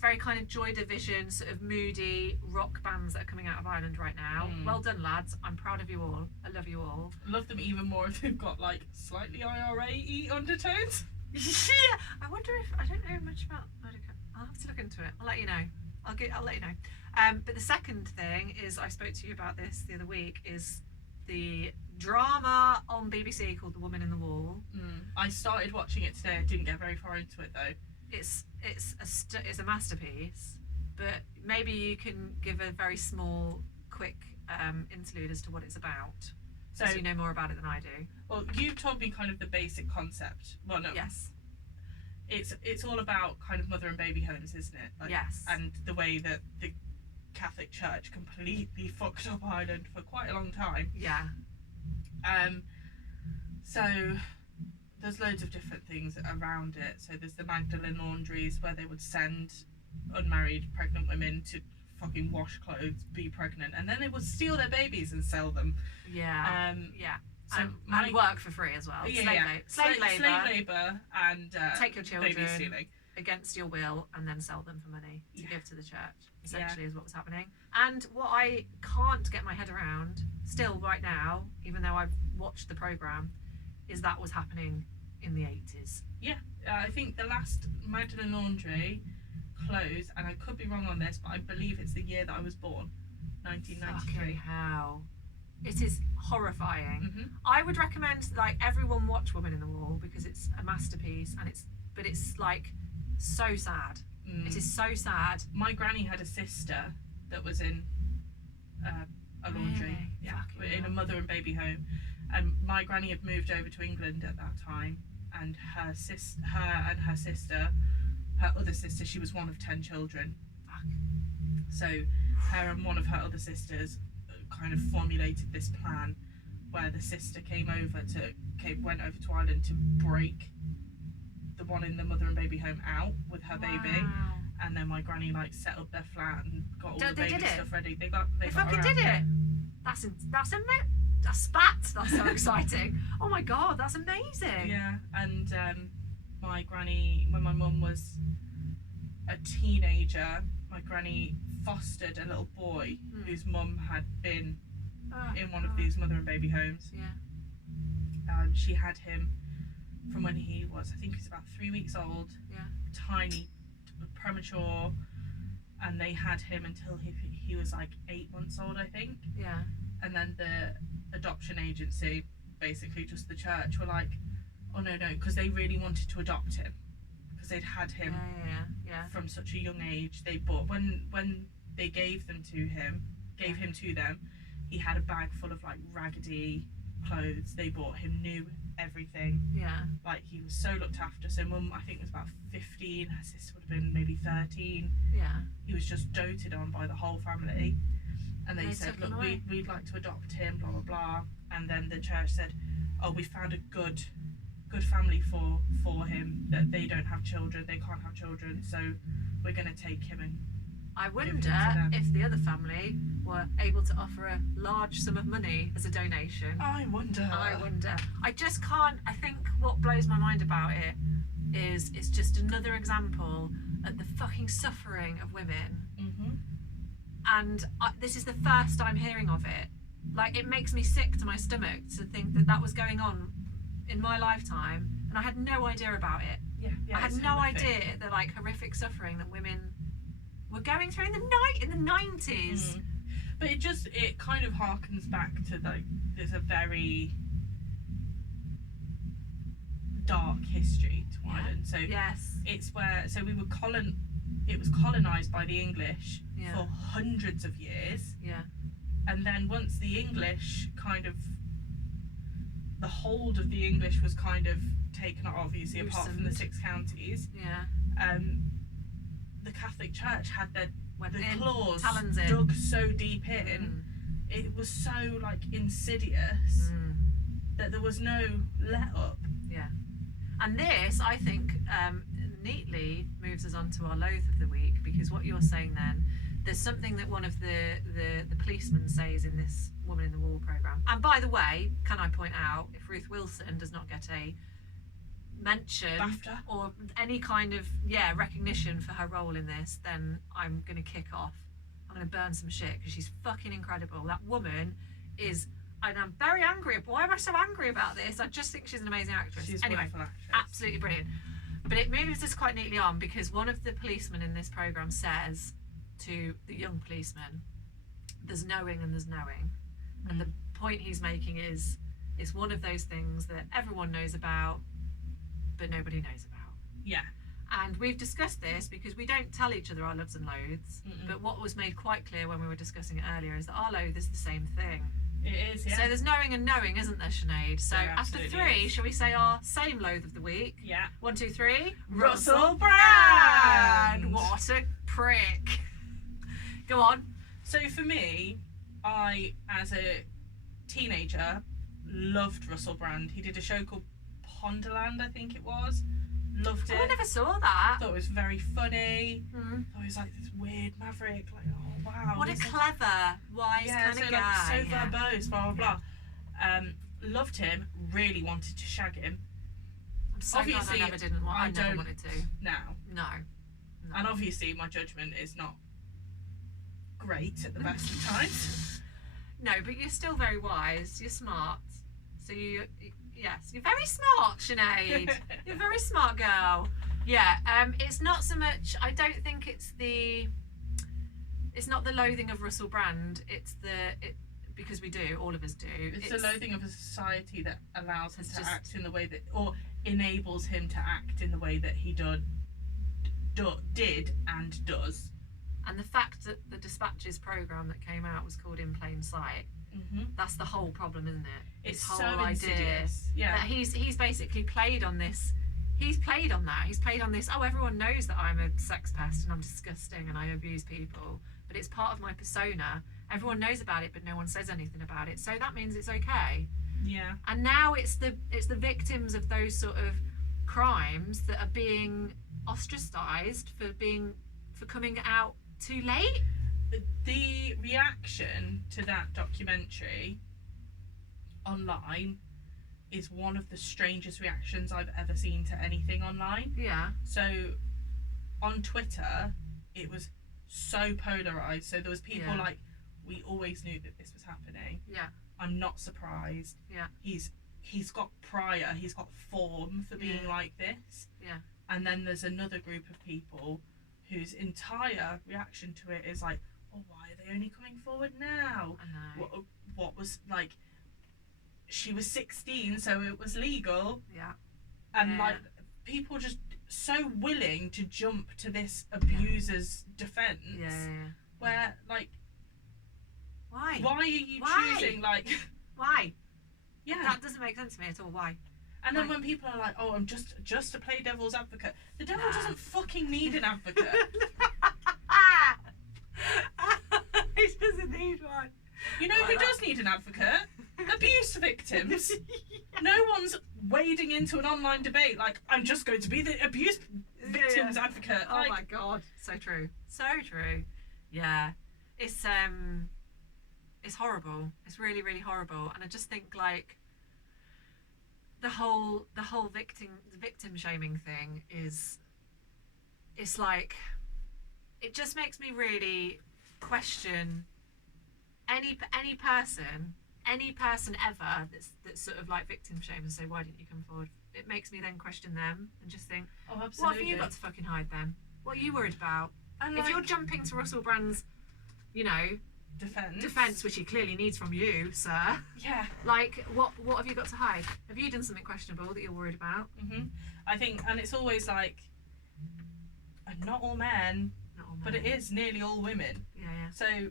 very kind of Joy Division, sort of moody rock bands that are coming out of Ireland right now. Well done, lads. I'm proud of you all. I love you all. Love them even more if they've got like slightly IRA-y undertones. Yeah. I wonder if I don't know much about Murder Capital. I'll have to look into it. I'll let you know. I'll let you know. But the second thing is, I spoke to you about this the other week, is the drama on BBC called The Woman in the Wall. I started watching it today. I didn't get very far into it though. It's a masterpiece, but maybe you can give a very small, quick interlude as to what it's about, so you know more about it than I do. Well, you told me kind of the basic concept. Well, no. Yes. It's all about kind of mother and baby homes, isn't it? Like, yes. And the way that the Catholic Church completely fucked up Ireland for quite a long time. Yeah. So there's loads of different things around it. So there's the Magdalene laundries where they would send unmarried pregnant women to fucking wash clothes, be pregnant, and then they would steal their babies and sell them. Yeah. Yeah. So and work for free as well. Slave labour and take your children baby stealing against your will and then sell them for money to give to the church, essentially, is what was happening. And what I can't get my head around still right now, even though I've watched the programme, is that was happening in the 80s. Yeah, I think the last Magdalene laundry closed, and I could be wrong on this, but I believe it's the year that I was born, 1993. Fucking hell. It is horrifying. Mm-hmm. I would recommend like everyone watch Woman in the Wall because it's a masterpiece, and it's like so sad. It is so sad. My granny had a sister that was in a laundry, in a mother and baby home, and my granny had moved over to England at that time, and her other sister, she was one of 10 children. Fuck. So her and one of her other sisters kind of formulated this plan where the sister went over to Ireland to break the one in the mother and baby home out with her baby, and then my granny like set up their flat and got all the baby stuff ready. They fucking did it. That's a spat. That's so exciting. Oh my god, that's amazing. Yeah, and my granny, when my mum was a teenager, my granny fostered a little boy whose mum had been in one of these mother and baby homes. Yeah. She had him from when he was, I think he was about 3 weeks old. Yeah. Tiny, premature, and they had him until he was like 8 months old, I think. Yeah. And then the adoption agency, basically just the church, were like, Oh no, because they really wanted to adopt him because they'd had him Yeah. from such a young age. They bought when they gave him to them. He had a bag full of like raggedy clothes. They bought him new everything. Yeah. Like he was so looked after. So mum, I think, was about 15. Her sister would have been maybe 13. Yeah. He was just doted on by the whole family. And they said, look, we'd like to adopt him, blah blah blah. And then the church said, oh, we found a good family for him, that they don't have children, they can't have children, so we're going to take him and I give wonder him to them. if the other family were able to offer a large sum of money as a donation. I wonder. I just can't. I think what blows my mind about it is it's just another example of the fucking suffering of women. Mm-hmm. And this is the first I'm hearing of it. Like, it makes me sick to my stomach to think that was going on in my lifetime, and I had no idea about it. Yeah, I had no idea the like horrific suffering that women were going through in the 90s. But it kind of harkens back to like there's a very dark history to Ireland. So yes, it's where it was colonized by the English for hundreds of years. Yeah. And then once the English the hold of the English was kind of taken, obviously, apart from the 6 counties. Yeah. The Catholic Church had the claws talons in. dug so deep in. It was so like insidious that there was no let up. Yeah. And this, I think, neatly moves us on to our loathe of the week, because what you're saying then, there's something that one of the policemen says in this Woman in the Wall programme. And by the way, can I point out, if Ruth Wilson does not get a mention BAFTA or any kind of recognition for her role in this, then I'm going to kick off. I'm going to burn some shit, because she's fucking incredible. That woman is, and I'm very angry. Why am I so angry about this? I just think she's an amazing actress. She's anyway, a wonderful actress. Absolutely brilliant. But it moves us quite neatly on, because one of the policemen in this programme says to the young policeman, there's knowing and there's knowing. And the point he's making is, it's one of those things that everyone knows about, but nobody knows about. Yeah. And we've discussed this because we don't tell each other our loves and loathes. But what was made quite clear when we were discussing it earlier is that our loathe is the same thing. It is, yeah. So there's knowing and knowing, isn't there, Sinead? So There after absolutely 3, shall we say our same loathe of the week? Yeah. 1, 2, 3. Russell Brand! What a prick. Go on. So for me, I, as a teenager, loved Russell Brand. He did a show called Ponderland, I think it was. Loved it. Oh, I never saw that. Thought it was very funny. Thought he was like this weird maverick, like, oh wow. What a clever, wise kind of guy. Like, so verbose, blah blah blah. Loved him. Really wanted to shag him. I'm so Obviously, glad I never didn't. I never wanted to. Now. No. And obviously, my judgment is not great at the best of times. No, but you're still very wise. You're smart. So yes, you're very smart, Sinead. You're a very smart girl. Yeah. It's not so much. I don't think it's not the loathing of Russell Brand. It's because we do. All of us do. It's the loathing of a society that allows him to act in the way that, or enables him to act in the way that he did and does. And the fact that the Dispatches programme that came out was called In Plain Sight, that's the whole problem, isn't it? It's whole so idea insidious. Yeah. that he's basically played on this. He's played on that. He's played on this. Oh, everyone knows that I'm a sex pest and I'm disgusting and I abuse people, but it's part of my persona. Everyone knows about it, but no one says anything about it. So that means it's okay. Yeah. And now it's the victims of those sort of crimes that are being ostracised for coming out too late. The reaction to that documentary online is one of the strangest reactions I've ever seen to anything online. Yeah. So on Twitter, it was so polarised. So there was people like, we always knew that this was happening. Yeah. I'm not surprised. Yeah. He's got he's got form for being like this. Yeah. And then there's another group of people whose entire reaction to it is like, oh, why are they only coming forward now? I know. What was like, she was 16, so it was legal. Yeah. and like people just so willing to jump to this abuser's defense. Where like, why are you choosing like? Why? Yeah, that doesn't make sense to me at all. Why? And then when people are like, "Oh, I'm just to play devil's advocate," the devil doesn't fucking need an advocate. He doesn't need one. You know who does need an advocate? Abuse victims. No one's wading into an online debate like, I'm just going to be the abuse victims advocate. Oh my god, so true, so true. Yeah, it's horrible. It's really, really horrible. And I just think like the whole victim shaming thing is, it's like, it just makes me really question any person ever that's sort of like victim shame and say, why didn't you come forward? It makes me then question them and just think, oh, absolutely. What have you got to fucking hide then? What are you worried about? And if you're jumping to Russell Brand's, you know, defense, which he clearly needs from you, sir. Yeah. Like, what have you got to hide? Have you done something questionable that you're worried about? I think, and it's always like, not all men, but it is nearly all women. Yeah. So,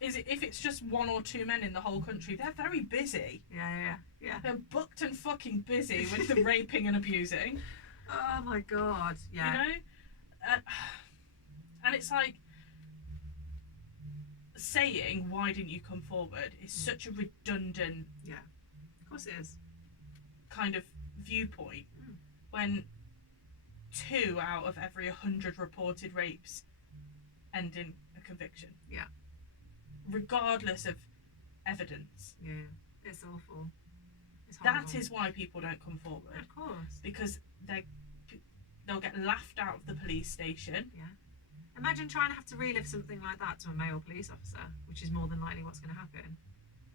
if it's just one or two men in the whole country, they're very busy. Yeah. They're booked and fucking busy with the raping and abusing. Oh my god. Yeah. You know, and it's like, saying why didn't you come forward is such a redundant, of course it is, kind of viewpoint, when 2 out of every 100 reported rapes end in a conviction, regardless of evidence. It's awful. It's horrible. That is why people don't come forward, of course, because they'll get laughed out of the police station. Imagine trying to have to relive something like that to a male police officer, which is more than likely what's going to happen,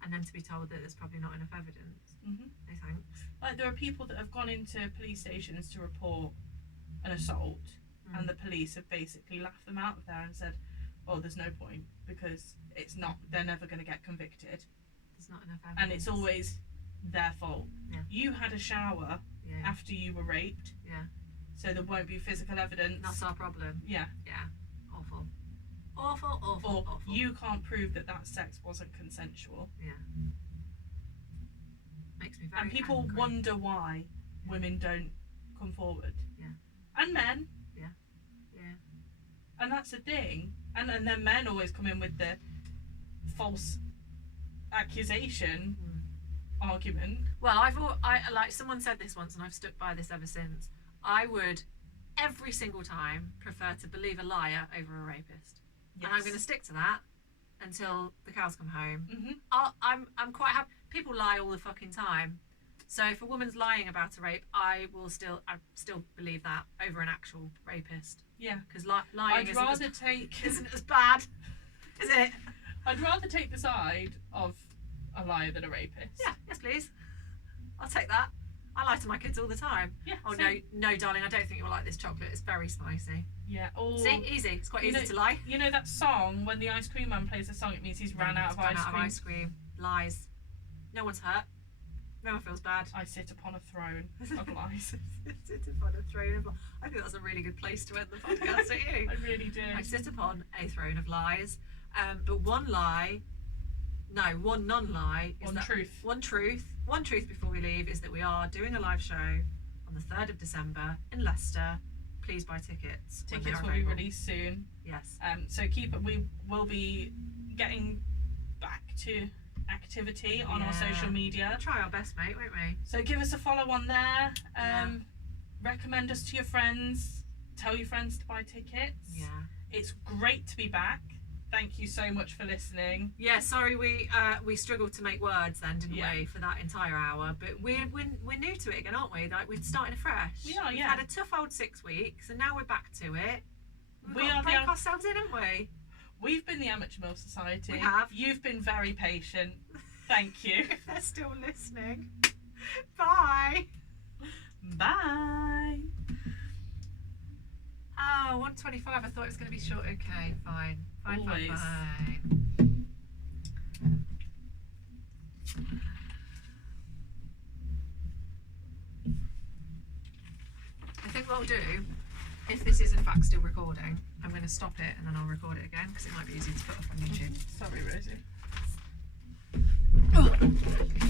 and then to be told that there's probably not enough evidence. No thanks. Like, there are people that have gone into police stations to report an assault, and the police have basically laughed them out of there and said, "Oh, there's no point because they're never going to get convicted. There's not enough evidence." And it's always their fault. You had a shower after you were raped. So there won't be physical evidence. That's our problem. Yeah. Awful. Or you can't prove that sex wasn't consensual. Makes me very And people angry. wonder why women don't come forward. And men. And that's the thing. And then men always come in with the false accusation argument. Well, I like, someone said this once, and I've stuck by this ever since. I would, every single time, prefer to believe a liar over a rapist. And I'm going to stick to that until the cows come home. I'm quite happy. People lie all the fucking time. So if a woman's lying about a rape, I still believe that over an actual rapist. Because lying isn't as bad, is it? I'd rather take the side of a liar than a rapist. Yes please. I'll take that. I lie to my kids all the time. Oh no, darling, I don't think you'll like this chocolate. It's very spicy. See, easy. It's quite easy to lie. You know that song, when the ice cream man plays a song, it means he's ran out of ice cream. Lies. No one's hurt. No one feels bad. I sit upon a throne of lies. Sit upon a throne of lies. I think that's a really good place to end the podcast, don't you? I really do. I sit upon a throne of lies. But one non-lie. One truth before we leave is that we are doing a live show on the 3rd of December in Leicester. Please buy tickets. Tickets will be released soon. Yes. So we will be getting back to activity on our social media. We'll try our best, mate, won't we? So give us a follow on there. Recommend us to your friends. Tell your friends to buy tickets. It's great to be back. Thank you so much for listening. Sorry we struggled to make words then, didn't we, for that entire hour? But we're new to it again, aren't we? Like, we're starting afresh. We are, We've had a tough old 6 weeks, and now we're back to it. We've got to break ourselves in, haven't we? We've been the Amateur Mill Society. We have. You've been very patient. Thank you. If they're still listening. Bye. Bye. Oh, 125. I thought it was going to be short. Okay, fine. Always. Fine. what I'll do, if this is in fact still recording, I'm going to stop it and then I'll record it again because it might be easy to put up on YouTube. Sorry, Rosie. Oh.